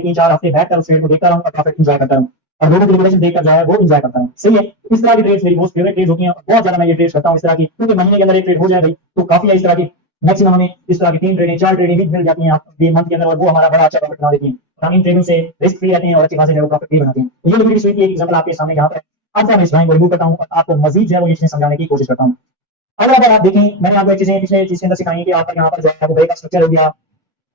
3-4 हफ्ते बैठकर उस ट्रेड को देखता रहूं और प्रॉफिट एंजॉय करता रहूं और लोगों की लिक्विडेशन देखकर जो है वो एंजॉय करता हूं। सही है, इस तरह की ट्रेड्स मेरी मोस्ट फेवरेट ट्रेड्स होती हैं और बहुत ज्यादा मैं ये ट्रेड्स करता हूं इस तरह की, क्योंकि महीने के अंदर एक ट्रेड हो जाए भाई तो काफी है। इस तरह की मैक्सिमम हमें इस तरह की 3 ट्रेडें 4 ट्रेडें भी मिल जाती हैं ये मंथ के अंदर और वो हमारा बड़ा अच्छा प्रॉफिट बना देती हैं। हम इन ट्रेडों से रिस्क फ्री रहते हैं और अच्छी खासी जो प्रॉफिट भी बनाते हैं। तो ये लिक्विडिटी स्वीप की एक एग्जांपल आपके सामने यहाँ पर आज मैं इस लाइन को रिमूव करता हूं और आपको मजीद जो है वो ये चीजें समझाने की कोशिश करता हूं। अगर आप देखें, मैंने आपको चीजें पिछले चीज के अंदर सिखाई कि आपका यहाँ पर जो है वो ब्रेक का स्ट्रक्चर हो गया।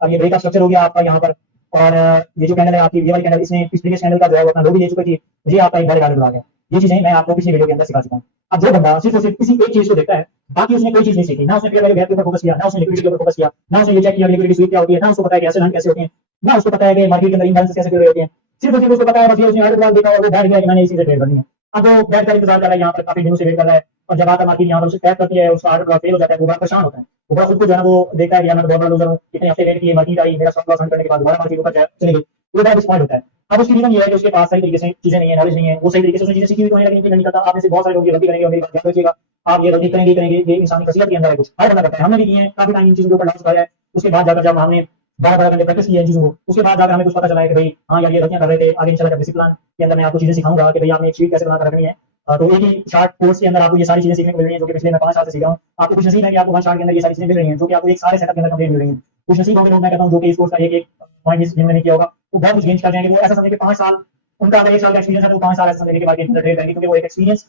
अब ये ब्रेक का स्ट्रक्चर हो गया आपका यहाँ पर, और ये जो कैंडल है आपकी ये वाली कैंडल, इसने प्रीवियस कैंडल का जो है वो अपना लो भी ले चुकी थी। ये आपका एक बड़े गार्डन ब्लॉक है। ये चीजें मैं आपको पिछले वीडियो के अंदर सिखा चुका हूं। अब जो बंदा सिर्फ और सिर्फ किसी एक चीज को देखता है, बाकी उसने कोई चीज नहीं सीखी, ना उसने फेयर वैल्यू गैप के ऊपर फोकस किया, ना उसने लिक्विडिटी के ऊपर फोकस किया, ना उसने ये चेक किया लिक्विडिटी स्वीप क्या होती है, ना उसको पता है कि ऐसे रन कैसे होते हैं, ना उसको पता है कि मार्केट के अंदर इम्बैलेंस कैसे क्रिएट होते हैं। सिर्फ और सिर्फ उसको पता है बस ये उसने आर्डर ब्लॉक देखा और वो बैठ गया कि मैंने इसी से ट्रेड करनी है। अब वो बैठ कर इंतजार कर रहा है यहाँ पर, काफी दिनों से वेट कर रहा है और जब आता मार्केट यहाँ पर उसे टैप करती है, उसका आर्डर ब्लॉक फेल हो जाता है, वो बड़ा परेशान होता है। वो बड़ा खुद को जो है वो देखता है कि यार मैं तो बहुत बड़ा लूजर हूँ, इतने हफ्ते वेट किए, मार्केट आई, मेरा स्टॉप लॉस हंट करने के बाद दोबारा मार्केट ऊपर चली गई, वो बड़ा डिसपॉइंट होता है। अब उसकी रीजन ये है कि उसके पास सही तरीके से चीजें नहीं है, नॉलेज नहीं है, वो सही तरीके से उसने चीजें सीखी हुई तो है लेकिन implement नहीं करता। आप में से बहुत सारे लोग ये गलती करेंगे और मेरी बात याद रखिएगा, आप ये गलती करेंगे, ये इंसानी खसीयत के अंदर है, कुछ हर बंदा करता है, हमने भी किए हैं, काफी टाइम इन चीजों के ऊपर लॉस उठाया है। उसके बाद जाकर जब हमने 12-12 घंटे प्रैक्टिस की है इन चीजों को, उसके बाद जाकर हमें कुछ पता चला है कि भाई हाँ यार ये गलतियां कर रहे थे। आगे इंशाल्लाह डिसिप्लिन के अंदर मैं आपको चीजें सिखाऊंगा कि भाई आपने एक शीट कैसे बनाकर रखनी है। तो एक ही शार्ट कोर्स के अंदर आपको ये सारी चीजें सीखने को मिल रही हैं जो कि पिछले मैं 5 साल से सीख रहा हूँ। आपको कुछ नसीब है कि आपको 1 साल के अंदर ये सारी चीजें मिल रही हैं जो कि आपको एक सारे सेटअप के अंदर कंप्लीट मिल रही हैं। कुछ नसीब होंगे लोग, मैं कहता हूँ, जो कि इस कोर्स का एक पॉइंट मिस जिन्होंने किया होगा वो बहुत कुछ गेन कर जाएंगे। वो ऐसा समझे कि 5 साल उनका अगर 1 साल का एक्सपीरियंस है तो 5 साल ऐसा समझने के बाद ट्रेड करेंगे, क्योंकि वो एक एक्सपीरियंस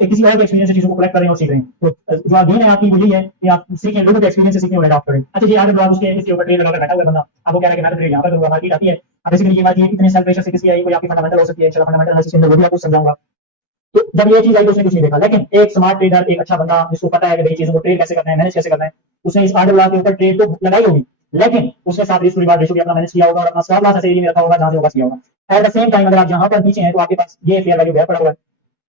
किसी और के एक्सपीरियंस से चीजों को कलेक्ट कर रहे हैं और सीख रहे हैं। तो जो गेन है आपकी वो यही है कि आप सीखें, लोगों के एक्सपीरियंस से सीखें और अडॉप्ट करें। अच्छा, ये आगे ब्लॉग उसके इसके ऊपर ट्रेड लगाकर बैठा हुआ बंदा आपको कह रहा है कि मैं तो ट्रेड यहाँ पर करूंगा, मार्केट आती है। अब बेसिकली ये मार्केट इतने सेल्फ प्रेशर से किसी आई, कोई आपकी फंडामेंटल हो सकती है, इंशाल्लाह फंडामेंटल एनालिसिस के अंदर वो भी आपको समझाऊंगा। तो जब ये चीज आई तो उसने कुछ नहीं देखा, लेकिन एक स्मार्ट ट्रेडर, एक अच्छा बंदा जिसको पता है कि भाई चीजों को ट्रेड कैसे करना है, मैनेज कैसे करना है, उसने इस आर्डर ब्लॉक के ऊपर ट्रेड तो लगाई होगी, लेकिन उसके साथ रिस्क रिवार्ड रेशियो भी अपना मैनेज किया होगा और अपना स्टॉप लॉस ऐसे एरिया में रखा होगा जहां से होगा किया होगा। एट द सेम टाइम अगर आप यहाँ पर पीछे हैं तो आपके पास ये फेयर वैल्यू गैप पड़ा हुआ है।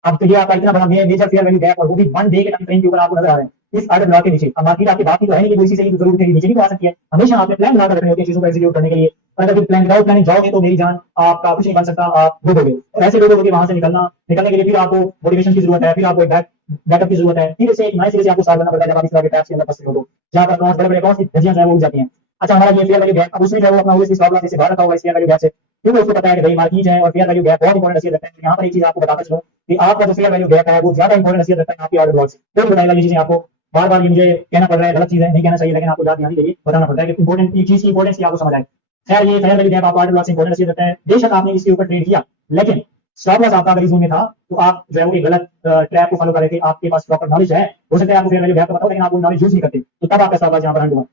अब तो ये आपका इतना बड़ा मेजर फेयर वैल्यू गैप और वो भी 1 डे के टाइम फ्रेम के ऊपर आपको नजर आ रहे हैं इस आर्डर ब्लॉक के नीचे। अब मार्केट आपकी बात की तो है नहीं कि वो इसी से ही जरूर उठेगी, नीचे भी तो आ सकती है। हमेशा आपने प्लान बनाकर रखने होते हैं चीजों को एग्जीक्यूट करने के लिए, और अगर प्लान विदाउट प्लानिंग जाओगे तो मेरी जान आपका कुछ नहीं बन सकता, आप डूबोगे। और ऐसे डूबोगे वहां से निकलने के लिए फिर आपको मोटिवेशन की जरूरत है, फिर आपको बैकअप की जरूरत है, फिर से एक नए सिरे से आपको साथ करना पड़ता है जब आप इस तरह के टैप्स के अंदर फंसते हो तो, जहां पर अकाउंट बड़े बड़े अकाउंट की धज्जियां जो है वो उड़ जाती हैं। अच्छा, हमारा ये फेयर वैल्यू गैप, अब उसने जो है अपना ओवरसीज स्टॉप लॉस से बाहर रखा होगा इस फेयर वैल्यू गैप से, क्योंकि उसको पता है कि भाई मार्केट है और फेयर वैल्यू गैप बहुत इंपॉर्टेंट नसीहत रखता है। यहाँ पर एक चीज आपको बताता चलो कि आपका जो फेयर वैल्यू गैप है वो ज्यादा इंपॉर्टेंट नसीहत रखता है आपकी ऑर्डर ब्लॉक से। तो बताएगा ये चीजें आपको बार बार, ये मुझे कहना पड़ रहा है, गलत चीज है, नहीं कहना चाहिए, लेकिन आपको याद ध्यान देगी, बताना पड़ता है कि इंपॉर्टेंट ये चीज की इंपॉर्टेंस की आपको समझ आए। खैर, ये फेयर वैल्यू गैप आपको ऑर्डर ब्लॉक से इंपॉर्टेंट नसीहत रखता है। बेशक आपने इसके ऊपर ट्रेड किया, लेकिन स्टॉप लॉस आपका अगर इस जोन में था तो आप जो है वो एक गलत ट्रैप को फॉलो कर रहे थे। आपके पास प्रॉपर नॉलेज है, हो सकता है आपको फेयर वैल्यू गैप पता हो लेकिन आप वो नॉलेज यूज नहीं करते, तो तब आपका स्टॉप लॉस यहाँ पर हंड हुआ।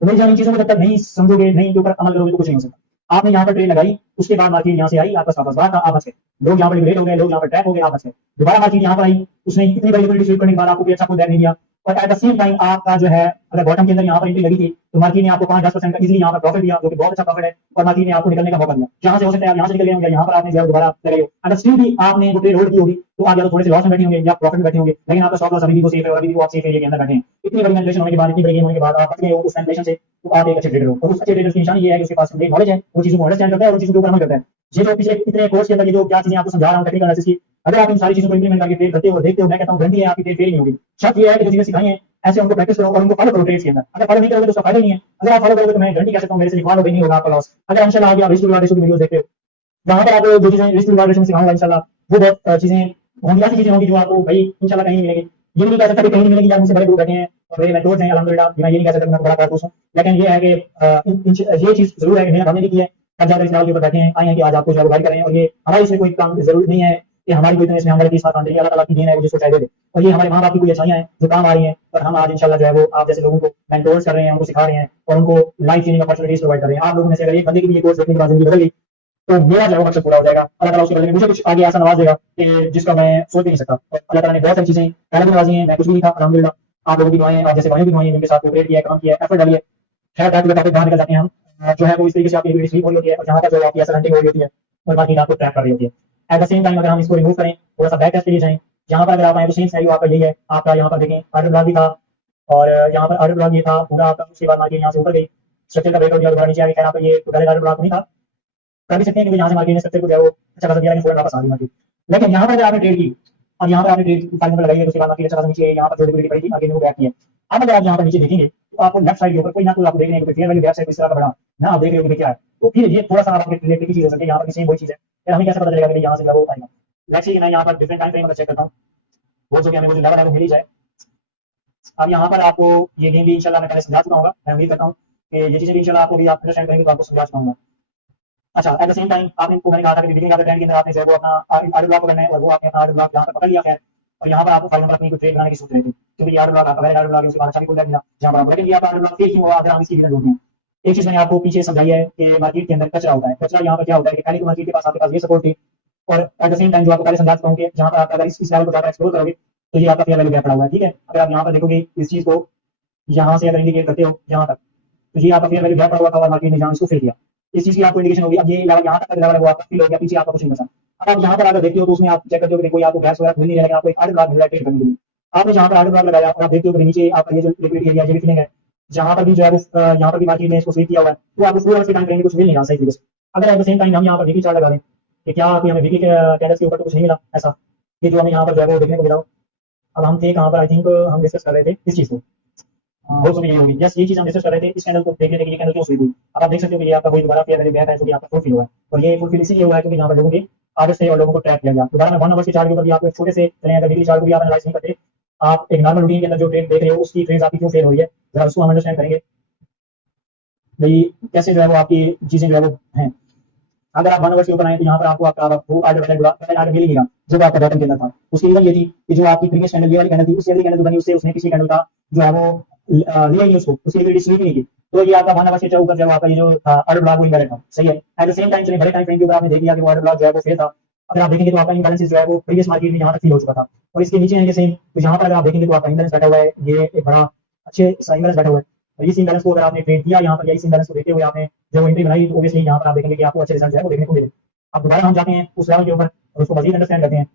तो मेरी जान, इन चीजों को जब तक नहीं समझोगे, नहीं इनके ऊपर अमल करोगे तो कुछ नहीं हो सकता। आपने यहाँ पर ट्रेड लगाई, उसके बाद मार्केट यहाँ से आई, आपका स्टॉप लॉस बाहर था, आप बच गए। लोग यहाँ पर लिक्विडेट हो गए, लोग यहाँ पर ट्रैप हो गए, आप बच गए। दोबारा मार्केट यहाँ पर आई, उसने इतनी बड़ी लिक्विडिटी स्वीप करने के बाद आपको कोई अच्छा कोई बैक नहीं दिया, और एट द सेम टाइम आपका जो है अगर बॉटम के अंदर यहाँ पर एंट्री लगी थी तो मार्केट ने आपको 5-10% का इजीली यहाँ पर प्रॉफिट दिया, जो कि बहुत अच्छा प्रॉफिट है, और मार्केट ने आपको निकलने का मौका दिया। जहां से हो सकता है आप यहाँ से निकल गए होंगे, यहाँ पर आपने जो दोबारा लगाई हो, अगर स्टिल भी आपने वो ट्रेड होल्ड की होगी तो आप या तो थोड़े से लॉस में बैठे होंगे या प्रॉफिट में बैठे होंगे, लेकिन आपका स्टॉप लॉस अभी भी वो सेफ है और अभी भी वो आप सेफ एरिया के अंदर बैठे हैं। इतनी बड़ी मैनिपुलेशन होने के बाद, इतनी बड़ी गेम होने के बाद आप बच गए हो उस मैनिपुलेशन से, तो आप एक अच्छे ट्रेडर हो। और उस अच्छे ट्रेडर की निशानी ये है कि उसके पास कंप्लीट नॉलेज है, वो चीजों को अंडरस्टैंड करता है और उन चीजों के ऊपर अमल करता है। ये जो पिछले इतने कोर्स के अंदर ये जो क्या चीजें आपको समझा रहा हूं टेक्निकल एनालिसिस की, अगर आप इन सारी चीजों को इंप्लीमेंट करके ट्रेड करते हो और देखते हो, मैं कहता हूं गारंटी है आपकी ट्रेड फेल नहीं होगी। शर्त ये है कि जो चीजें सिखाई हैं ऐसे उनको प्रैक्टिस करो और उनको फॉलो करो ट्रेड्स के अंदर। अगर फॉलो नहीं करोगे तो उसका फायदा नहीं है। अगर आप फॉलो करोगे तो मैं गारंटी कह सकता हूं मेरे से लिखवा लो, नहीं होगा आपका लॉस। अगर इंशाल्लाह आगे आप रिस्क रिवार्ड रेशियो की वीडियोस देखते हो, वहां पर आपको जो चीजें रिस्क रिवार्ड रेशियो में सिखाऊंगा इंशाल्लाह, वो बहुत चीजें होंगी, ऐसी चीजें होंगी जो आपको भाई इंशाल्लाह कहीं नहीं मिलेगी। ये नहीं कह सकता कि कहीं नहीं मिलेगी, या मुझसे बड़े लोग बैठे हैं और मेरे मेंटोर्स हैं अल्हम्दुलिल्लाह, मैं ये नहीं कह सकता मैं बड़ा कारतूस हूं, लेकिन ये है कि ये चीज जरूर है कि मेहनत हमने भी की है, अब जाकर इस लेवल के ऊपर बैठे हैं, आए हैं कि आज आपको जो है गाइड करें। और ये हमारी इसमें कोई काम जरूरी नहीं है कि हमारी कोई इसमें हमारे 30 साल काम, अल्लाह ताला की देन है, वो जिसको चाहे दे दे। और ये हमारे माँ बाप की कोई अच्छाइयां हैं जो काम आ रही हैं, और हम आज इंशाल्लाह जो है वो आप जैसे लोगों को मेंटोर्स कर रहे हैं, उनको सिखा रहे हैं और उनको लाइफ चेंजिंग अपॉर्चुनिटीज प्रोवाइड कर रहे हैं। आप लोगों में से अगर एक बंदे की भी ये कोर्स देखने के बाद जिंदगी बदल गई तो मेरा जो है वो मकसद पूरा हो जाएगा। अल्लाह ताला उसके बदले में मुझे कुछ आगे ऐसा नवाज देगा कि जिसका मैं सोच भी नहीं सकता। और अल्लाह ताला ने बहुत सारी चीजें पहले भी नवाजी हैं, मैं कुछ भी नहीं था, अल्हम्दुलिल्लाह। आप लोगों की दुआएं, आप जैसे भाइयों की दुआएं जिनके साथ कोऑपरेट किया, काम किया, एफर्ट डालिए, खैर टाइप का बाहर निकल जाते हैं हम। जो है वो इस तरीके से आपकी लिक्विडिटी स्वीप हो रही होती है और जहां तक जो आपकी असर हंटिंग हो रही होती है और मार्केट आपको ट्रैप कर रही होती है। एट द सेम टाइम अगर हम इसको रिमूव करें, थोड़ा सा बैक टेस्ट के लिए जाएं, यहाँ पर अगर आप आए तो सेम सिनेरियो आपका यही है। आपका यहाँ पर देखें आर्डर ब्लॉक भी था और यहाँ पर आर्डर ब्लॉक ये था पूरा आपका, उसके बाद मार्केट यहाँ से ऊपर गई, स्ट्रक्चर का ब्रेकआउट दिया, दोबारा नीचे आ गई। खैर आपका ये पहले आर्डर ब्लॉक नहीं था, कर भी सकते हैं क्योंकि यहाँ से मार्केट ने स्ट्रक्चर को जो है वो अच्छा खासा दिया, लेकिन फौरन वापस आ गई मार्केट। लेकिन यहाँ पर अगर आपने ट्रेड की और यहाँ पर आपने ट्रेड 5 नंबर लगाई है तो उसके बाद मार्केट अच्छा खासा नीचे, यहाँ पर जो लिक्विडिटी पड़ी थी आगे वो बैक किया। अब अगर आप यहाँ पर नीचे देखेंगे तो आपको लेफ्ट साइड के ऊपर कोई ना कोई आपको देखने को फेयर वैल्यू गैप साइड इस तरह का बड़ा ना आप देख रहे हो कि क्या है। तो फिर ये थोड़ा सा आपके रिलेटेड की चीज हो सकती है, यहाँ पर सेम वही चीज है, फिर हमें कैसे पता चलेगा कि यहाँ से वो आएगा। लेट्स सी मैं यहाँ पर डिफरेंट टाइम फ्रेम चेक करता हूँ, वो जो कि हमें वो जो लेवल है वो मिल ही जाए। अब यहाँ पर आपको ये गेम भी इंशाल्लाह मैं पहले समझा चुका हूँ, मैं उम्मीद करता हूँ कि ये चीजें भी इंशाल्लाह आपको भी आप अंडरस्टैंड करेंगे तो आपको समझा चुका हूँ। अच्छा, एट द सेम टाइम आपने को मैंने कहा था कि बिगिनिंग ऑफ द ट्रेंड के अंदर आपने जो है वो अपना आर्डर ब्लॉक करना है, और वो आपने अपना आर्डर ब्लॉक यहाँ पर पकड़ लिया है, और यहाँ पर आपको फाइल नंबर अपनी को ट्रेड बनाने की सोच रहे थे, क्योंकि आर्डर ब्लॉक आपका पहले आर्डर ब्लॉक है, उसके बाद अच्छा भी खुल मिला जहाँ पर आप, लेकिन ये आपका आर्डर ब्लॉक फेक ही हुआ अगर हम इसकी बिना जोड़ते हैं। एक चीज मैंने आपको पीछे समझाई है कि मार्केट के अंदर कचरा होता है, कचरा यहाँ पर क्या होता है कि पहले तो मार्केट के पास आपके पास ये सपोर्ट थी, और एट द सेम टाइम जो आपको पहले समझा चुका हूँ कि जहाँ पर आप अगर इस लेवल को ज्यादा एक्सप्लोर करोगे तो ये आपका फेयर वैल्यू गैप पड़ा हुआ है, ठीक है। अगर आप यहाँ पर देखोगे इस चीज को यहाँ से अगर इंडिकेट करते हो यहाँ तक, तो ये आपका फेयर वैल्यू गैप पड़ा हुआ था और मार्केट ने जहाँ इसको फेल किया, इस चीज की आपको इंडिकेशन होगी। अब ये लेवल यहाँ तक लेवल है वो आपका फील हो गया, पीछे आपका कुछ नहीं बचा। अब आप यहाँ पर अगर देखते हो तो उसमें आप चेक करते हो कि कोई आपको गैस वगैरह मिल नहीं रहेगा, आपको एक आर्डर ब्लॉक मिल रहा है ट्रेड करने के लिए। आपने जहाँ पर आर्डर ब्लॉक लगाया और आप देखते हो कि नीचे आपका ये जो लिक्विड एरिया ये फिलिंग है, जहाँ पर भी जो है यहाँ पर भी मार्केट ने इसको स्वीप किया हुआ है, तो आपको 4 आवर्स के टाइम फ्रेम में कुछ मिल नहीं रहा सही तरीके से। अगर एट द सेम टाइम हम यहाँ पर वीकली चार्ट लगा दें कि क्या कोई हमें वीकली कैंडल्स के ऊपर तो कुछ नहीं मिला ऐसा कि जो हमें यहाँ पर जो है वो देखने को मिला हो। अब हम थे कहाँ पर, आई थिंक हम डिस्कस कर रहे थे इस चीज को, हो सकती है ये होगी, यस ये चीज हम डिस्कस कर रहे थे, इस कैंडल को देख रहे थे कि ये कैंडल क्यों स्वीप हुई। अब आप देख सकते हो कि ये आपका वही दोबारा फेयर वैल्यू गैप है जो कि आपका फुलफिल हुआ है, और ये फुलफिल इसलिए हुआ है क्योंकि यहाँ पर लोगों के आगे से और लोगों को ट्रैप किया गया। दोबारा मैं 1 आवर्स के चार्ट के ऊपर भी आपको एक छोटे से चले, अगर वीकली चार्ट को भी आप एनालाइज नहीं करते, आप एक नॉर्मल रूटीन के अंदर जो ट्रेड देख रहे हो उसकी ट्रेड आपकी क्यों फेल हो रही है, जरा उसको हम अंडरस्टैंड करेंगे भाई कैसे जो है वो आपकी चीजें जो है वो हैं। अगर आप 1 आवर्स के ऊपर आए तो यहाँ पर आपको आपका वो आर्डर पहले आर्डर मिल ही रहा जब आपका बॉटम के अंदर था। उसकी रीजन ये थी कि जो आपकी प्रीवियस कैंडल ये वाली कैंडल थी, उससे अगली कैंडल बनी उससे उसने किसी कैंडल का जो है वो लिया ही नहीं, उसको उसकी लिक्विडिटी स्वीप नहीं की, तो ये आपका 1 आवर्स के ऊपर जब आपका ये जो था आर्डर ब्लॉक वो इनवैलिड था, सही है। एट द सेम टाइम चलिए बड़े टाइम फ्रेम के ऊपर आपने देख लिया कि वो आर्डर ब्लॉक जो है वो फेल था। अगर आप देखेंगे तो आपका इम्बैलेंस जो है वो प्रीवियस मार्केट में यहाँ तक फील हो चुका था, और इसके नीचे है ये सेम, तो यहाँ पर अगर आप देखेंगे तो आपका इम्बैलेंस बैठा हुआ है, ये एक बड़ा अच्छे सा इम्बैलेंस बैठा हुआ है, और इस इम्बैलेंस को अगर आपने ट्रेड किया यहाँ पर या इस इम्बैलेंस को देखते हुए आपने जो एंट्री बनाई, तो ऑब्वियसली यहाँ पर आप देखेंगे कि आपको अच्छे रिजल्ट जो है वो देखने को मिले। अब दोबारा हम जाते हैं उस लेवल के ऊपर और उसको मजीद अंडरस्टैंड करते हैं।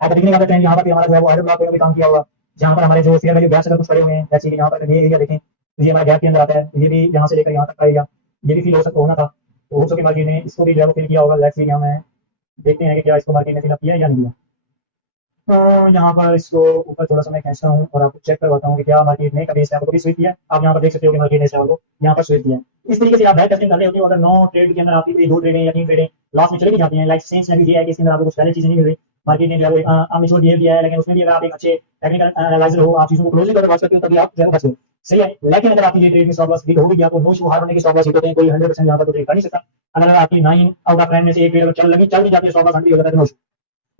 At the beginning of the trend यहाँ पर भी हमारा जो है वो आर्डर ब्लॉक में काम किया हुआ, जहाँ पर हमारे जो फेयर वैल्यू गैप्स अगर कुछ पड़े हुए हैं, जैसे कि यहाँ पर ये एरिया देखें तो ये हमारा गैप के अंदर आता है, तो ये भी यहाँ से लेकर यहाँ तक का एरिया ये भी फील हो सकता होना था, तो हो सके मार्केट ने इसको भी जो है वो फिल किया होगा। लेट्स सी यहाँ में देखते हैं कि क्या इसको मार्केट ने फिल अप किया या नहीं किया। तो यहाँ पर इसको ऊपर थोड़ा सा मैं खींचता हूँ और आपको चेक करवाता हूँ कि क्या मार्केट ने कभी इस लेवल को भी स्वीप किया। आप यहाँ पर देख सकते हो कि मार्केट ने इस लेवल को यहाँ पर स्वीप किया। इस तरीके से आप बैक टेस्टिंग कर रहे होते हो, अगर 9 ट्रेड के अंदर आपकी 2 ट्रेडें या 3 ट्रेडें लास्ट में चली भी जाती हैं, लाइक सेम सिनेरियो ये है कि इसके अंदर आपको कुछ पहले चीजें नहीं मिल रही, मार्केट ने जो है अनमेच्योर बिहेव किया है, लेकिन उसमें भी अगर आप एक अच्छे टेक्निकल एनालाइजर हो, आप चीजों को क्लोजली करके बात करते हो, तभी आप जो है बच गए, सही है। लेकिन अगर आपकी ये ट्रेड में स्टॉप लॉस हिट हो गया तो नो इशू, हार होने के स्टॉप लॉस हिट होते हैं, कोई 100% यहाँ पर तो ट्रेड कर नहीं सकता। अगर आपकी 9 आउट ऑफ 10 में से एक ट्रेड चल भी जाती है, स्टॉप लॉस 100 हो जाता है, नो इशू।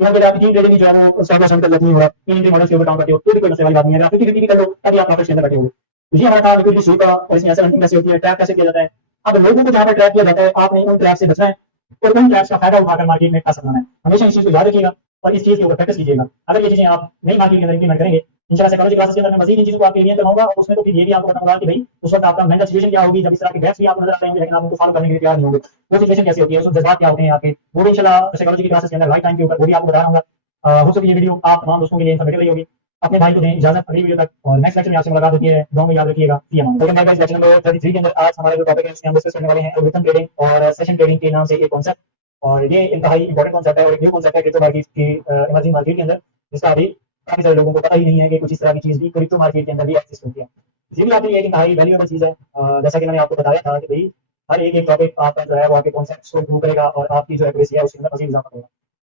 यहाँ पे आप 3 ट्रेडिंग की जो है वो स्टॉप लॉस अंतर नहीं हो रहा, इन इंट्री मॉडल्स के ऊपर काम करते हो तो भी कोई मसले वाली बात नहीं है। अगर आप 50-50 भी कर लो तभी आप प्रॉफिट के अंदर बैठे होंगे। तो ये हमारा था लिक्विडिटी स्वीप का, और इसमें ऐसे रनिंग कैसे होती है, ट्रैप कैसे किया जाता है। अब लोगों को जहाँ पर ट्रैप किया जाता है आपने उन ट्रैप से बचना है और उन ट्रैप्स का फायदा उठाकर मार्केट में पैसा बनाना है। हमेशा इस चीज को याद रखिएगा और इस चीज के ऊपर प्रैक्टिस कीजिएगा। अगर ये चीजें आप नई मार्केट के अंदर इंप्लीमेंट करेंगे, इंशाल्लाह साइकोलॉजी क्लासेस के अंदर मैं मजीद इन चीजों को आपके लिए कराऊंगा, और उसमें तो फिर ये भी आपको बताऊंगा कि भाई उस वक्त आपका मेंटल सिचुएशन क्या होगी जब इस तरह के गैप्स भी आपको नजर आते होंगे लेकिन आप उनको फॉलो करने के लिए तैयार नहीं होंगे, वो सिचुएशन कैसी होती है, उस जज्बात क्या होते हैं आपके, वो भी इंशाल्लाह साइकोलॉजी की क्लासेस के अंदर राइट टाइम के ऊपर वो भी आपको बता रहा हूँ। हो सके ये वीडियो आप तमाम दोस्तों के लिए इन्फॉर्मेटिव रही होगी। अपने भाई को दें इजाजत, अगली वीडियो तक, और नेक्स्ट लेक्चर में आपसे मुलाकात होती है, दुआ में याद रखिएगा। Welcome back guys, lecture number 33 के अंदर आज हमारा जो टॉपिक है उसमें हम डिस्कस करने वाले हैं एल्गोरिथम ट्रेडिंग और सेशन ट्रेडिंग के नाम से एक कॉन्सेप्ट, और ये इंतहाई इंपॉर्टेंट कॉन्सेप्ट है और एक न्यू कॉन्सेप्ट है क्रिप्टो मार्केट की इमर्जिंग मार्केट के अंदर, जिसका अभी काफी सारे लोगों को पता ही नहीं है कि कुछ इस तरह की चीज भी क्रिप्टो मार्केट के अंदर भी एक्सिस्ट होती है। ये भी आपके लिए एक इंतहाई वैल्यूएबल चीज है। जैसा कि मैंने आपको बताया था कि भाई हर एक टॉपिक आपका जो है वो आपके कॉन्सेप्ट को इम्प्रूव करेगा और आपकी जो एक्यूरेसी है उसके अंदर मजीद इजाफा करेगा।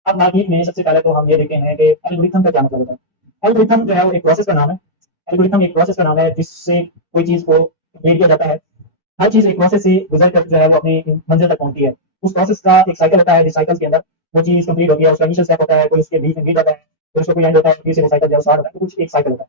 अब मार्केट में सबसे पहले तो हम ये देखते हैं कि एल्गोरिथम का क्या मतलब होता है। एल्गोरिथम जो है वो एक प्रोसेस का नाम है। एल्गोरिथम एक प्रोसेस का नाम है जिससे कोई चीज को क्रिएट किया जाता है। हर चीज एक प्रोसेस से गुजर कर जो है वो अपनी मंजिल तक पहुंचती है। उस प्रोसेस का एक साइकिल होता है, जिस साइकिल के अंदर वो चीज कंप्लीट होती है, उसका इनिशियल स्टेप होता है, कोई उसके बीच में गिर जाता है, फिर उसको कोई एंड होता है, फिर से वो साइकिल जो है स्टार्ट होता है, तो कुछ एक साइकिल होता है।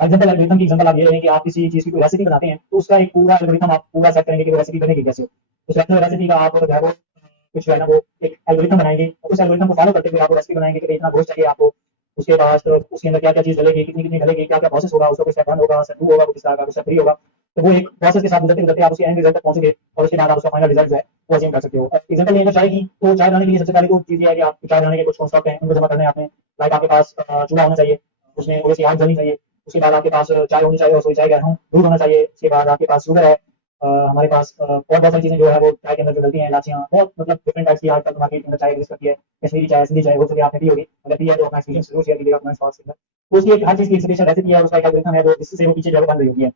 एग्जांपल एल्गोरिथम की एग्जांपल आप ये लें कि आप किसी चीज की कोई रेसिपी बनाते हैं तो उसका एक पूरा एल्गोरिथम आप पूरा सेट करेंगे कि वो रेसिपी बनेगी कैसे। उस रेसिपी का आप जो है वो कुछ जो है ना वो एक एल्गोरिथम बनाएंगे और उस एल्गोरिथम को फॉलो करते हुए आप रेसिपी बनाएंगे कि इतना गोश्त चाहिए आपको, उसके बाद तो उसके अंदर क्या-क्या चीज़ डलेगी, कितनी-कितनी डलेगी, क्या-क्या प्रोसेस होगा, उसका कोई स्टेप 1 होगा, स्टेप 2 होगा, कुछ इस तरह का, स्टेप 3 होगा। तो वो एक प्रोसेस के साथ गुजरते-गुजरते आप उसके एंड रिजल्ट तक पहुँचोगे और उसके बाद आप उसका फाइनल रिजल्ट जो है वो अचीव कर सकते हो। एग्जांपल लेना चाहे कि तो चाय बनाने के लिए सबसे पहले तो चीज़ ये है कि आप चाय बनाने के कुछ कॉन्सेप्ट हैं, उनको जमा करना है आपने। लाइक आपके पास चूल्हा होना चाहिए, उसमें थोड़ी-सी आग जलनी चाहिए। उसके बाद आपके पास चाय होनी चाहिए और सॉरी चाय कह रहा हूँ, दूध होना चाहिए। उसके बाद आपके पास शुगर है। हमारे पास और बहुत सारी चीज़ें जो है वो चाय के अंदर जो डलती हैं, इलायचियाँ, बहुत मतलब डिफरेंट टाइप्स की आजकल मार्केट के अंदर चाय एग्जिस्ट करती है। कश्मीरी चाय, सिंधी चाय, वो सभी आपने पी होगी। अगर पी है तो अपना एक्सपीरियंस ज़रूर शेयर कीजिएगा कमेंट बॉक्स के अंदर। तो उसकी एक हर चीज़ की एक स्पेशल रेसिपी है और उसका एक एल्गोरिथम है जो जिससे वो पीछे जो है वो बन रही होती है।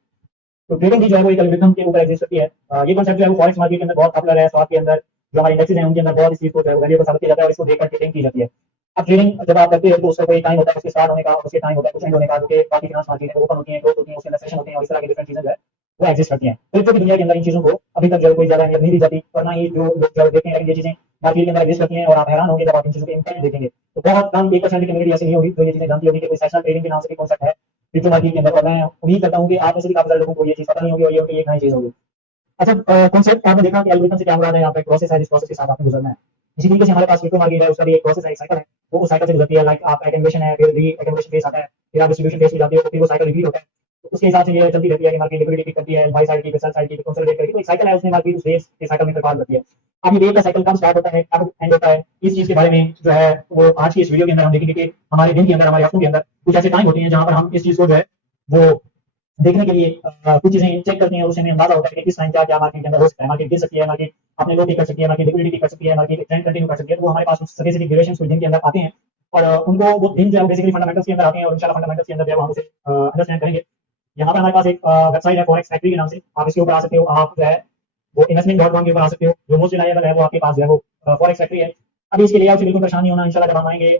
तो ट्रेडिंग भी जो है वो एक एल्गोरिथम के ऊपर एग्जिस्ट करती है। ये कॉन्सेप्ट जो है वो फॉरेक्स मार्केट के अंदर बहुत पॉपुलर है। स्टॉक के अंदर जो हमारे इंडेक्सेस हैं उनके अंदर बहुत इस चीज को जो है वैल्यू को साबित किया जाता है और इसको देखकर ट्रेडिंग की जाती है। अब ट्रेडिंग जब आप करते हो तो उसका कोई टाइम होता है, उसके स्टार्ट होने का, उसके टाइम होता है कुछ एंड होने का, जो कि बाकी फाइनेंस मार्केट है ओपन होती है, क्लोज होती है, उसके अंदर सेशन होते हैं और इस तरह की डिफरेंट चीजें जो है वो एग्जिस्ट करती हैं। क्रिप्टो की दुनिया के अंदर इन चीजों को अभी तक जो कोई ज्यादा अहमियत नहीं दी जाती और ना ही जो लोग जो देखते हैं, लेकिन ये चीजें मार्केट के अंदर एग्जिस्ट करती हैं और आप हैरान होंगे जब आप इन चीजों के इम्पैक्ट देखेंगे। तो बहुत कम 1% की कम्युनिटी ऐसी नहीं होगी जो ये चीजें जानती होगी कि कोई सेशनल ट्रेडिंग के नाम से कॉन्सेप्ट है क्रिप्टो मार्केट के अंदर। और मैं उम्मीद करता हूँ कि आप में से भी काफी सारे लोगों को ये चीज पता नहीं होगी और ये उनकी एक नई चीज होगी। अच्छा, कॉन्सेप्ट आपने देखा कि एल्गोरिथम से क्या मुराद है, आपका एक प्रोसेस है जिस प्रोसेस के साथ आपको गुजरना है। इसी तरीके से हमारे पास क्रिप्टो मार्केट है, उसका भी एक प्रोसेस है, एक साइकिल है, वो उस साइकिल से गुजरती है। लाइक आप एक्टिवेशन है, फिर री एक्टिवेशन फेज आता है, फिर आप डिस्ट्रीब्यूशन फेज में जाते हो, फिर वो साइकिल रिपीट होता है। तो उसके हिसाब से ये चलती रहती है कि मार्केट लिक्विडिटी पिक करती है, बाय साइड की, सेल साइड की, कंसोलिडेट करती है। तो एक साइकिल है, उसमें मार्केट उस फेज के साइकिल में प्रकार करती है। अब ये वेव का साइकिल कब स्टार्ट होता है, कब एंड होता है, इस चीज के बारे में जो है वो आज की इस वीडियो के अंदर हम देखेंगे कि हमारे दिन के अंदर, हमारे हफ्तों के अंदर कुछ ऐसे टाइम होते हैं जहां पर हम इस चीज को जो है वो देखने के लिए कुछ चीजें चेक करते हैं और उससे हमें अंदाजा होता है कि किस टाइम क्या मार्केट के अंदर हो सकता है। मार्केट गिर सकती है, मार्केट अपने लो पिक कर सकती है, मार्केट लिक्विडिटी पिक कर सकती है, मार्केट ट्रेंड कंटिन्यू कर सकती है। तो वो हमारे पास कुछ स्पेसिफिक ड्यूरेशन कुछ दिन के अंदर आते हैं और उनको वो दिन जो है बेसिकली फंडामेंटल्स के अंदर आते हैं और इंशाल्लाह फंडामेंटल्स के अंदर जो है हम उसे अंडरस्टैंड करेंगे। यहाँ पे हमारे पास एक वेबसाइट है फॉरेक्स फैक्ट्री के नाम से, आप इसके ऊपर आ सकते हो। आप जो है वो इन्वेस्टमेंट.com के ऊपर आ सकते हो, जो मोस्ट रिलायबल है वो आपके पास जो है वो फॉरेक्स फैक्ट्री है। अभी इसके लेआउट से बिल्कुल परेशान नहीं होना, इंशाल्लाह जब हम आएंगे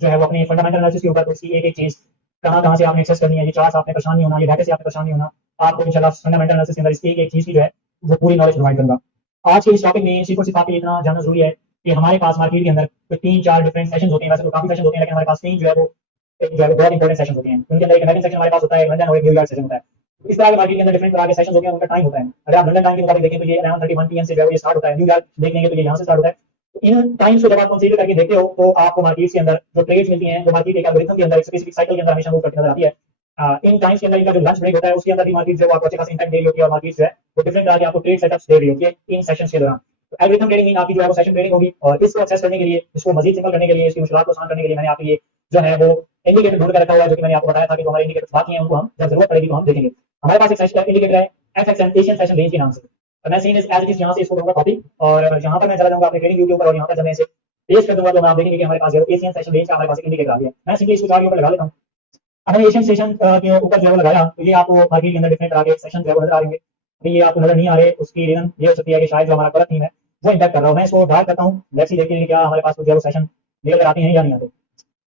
जो है वो अपनी फंडामेंटल एनालिसिस के ऊपर, तो इसकी एक एक चीज कहाँ से आपने एक्सेस करनी है, ये चार्ट्स आपने परेशान नहीं होना, ये डाटा से आपने परेशान नहीं होना। आपको इंशाल्लाह फंडामेंटल एनालिसिस के अंदर इसकी एक चीज की जो है वो पूरी नॉलेज प्रोवाइड करूंगा। आज के इस टॉपिक में सिर्फ और सिर्फ आपके इतना जानना जरूरी है कि हमारे पास मार्केट के अंदर कोई 3-4 डिफरेंट सेशंस होते हैं। वैसे तो काफी सेशन होते हैं, लेकिन हमारे पास 3 जो है वो बहुत इंपॉर्टेंट सेशन होते हैं। उनके अंदर एक अमेरिकन सेशन हमारे पास होता है, लंदन और एक न्यूयॉर्क सेशन होता है। इस तरह के मार्केट के अंदर डिफरेंट तरह के सेशन होते हैं, उनका टाइम होता है। अगर आप लंदन टाइम के मुताबिक देखें तो ये अराउंड 31 पीएम से जो है ये स्टार्ट होता है। न्यूयॉर्क देखेंगे तो ये यहाँ से स्टार्ट होता है। तो इन टाइम्स को जब आप कंसीडर करके देखते हो तो आपको मार्केट के अंदर जो ट्रेड्स मिलती हैं, जो मार्केट एक एल्गोरिथम के अंदर एक स्पेसिफिक साइकिल के अंदर हमेशा मूव करती नजर आती है। इन टाइम्स के अंदर इनका जो लंच ब्रेक होता है उसके अंदर भी मार्केट जो आपको अच्छे खासा इम्पैक्ट दे रही होती है और मार्केट जो है वो डिफरेंट तरह के आपको ट्रेड सेटअप्स दे रही होती है इन सेशंस के दौरान। तो एल्गोरिथम ट्रेडिंग मीन आपकी जो है वो सेशन ट्रेडिंग होगी और इसको एक्सेस करने के लिए, इसको मजीद सिंपल करने के लिए, इसकी मुश्किलात को आसान करने के लिए मैंने आपके लिए जो है वो इंडिकेटर ढूंढ कर रखा हुआ है, जो कि मैंने आपको बताया था कि जो हमारे इंडिकेटर्स बाकी हैं उनको हम जब जरूरत पड़ेगी तो हम देखेंगे। हमारे पास एक सेशन इंडिकेटर है एफएक्सएम, एशियन सेशन रेंज के नाम से। तो मैं सीन एज इट इज यहाँ से इसको करूंगा कॉपी और यहाँ पर मैं चला जाऊंगा अपने ट्रेडिंग व्यू के ऊपर और यहाँ पर जब मैं इसे पेश कर दूंगा तो आप देखेंगे कि हमारे पास जो एशियन सेशन रेंज का हमारे पास एक इंडिकेटर आ गया। मैं सिंपली इसको चार्ट के ऊपर लगा लेता हूँ। अब मैंने एशियन सेशन के ऊपर जो है वो लगाया तो ये आपको मार्केट के अंदर डिफरेंट तरह के सेशन जो है वो नजर आ रहे हैं। अभी ये आपको नजर नहीं आ रहे, उसकी रीजन ये हो सकती है कि शायद जो हमारा कलर थीम है वो इंपैक्ट कर रहा हो। मैं इसको डार्क करता हूँ, लेट्स सी देखते हैं क्या हमारे पास जो है वो सेशन लेकर आते हैं या नहीं आते।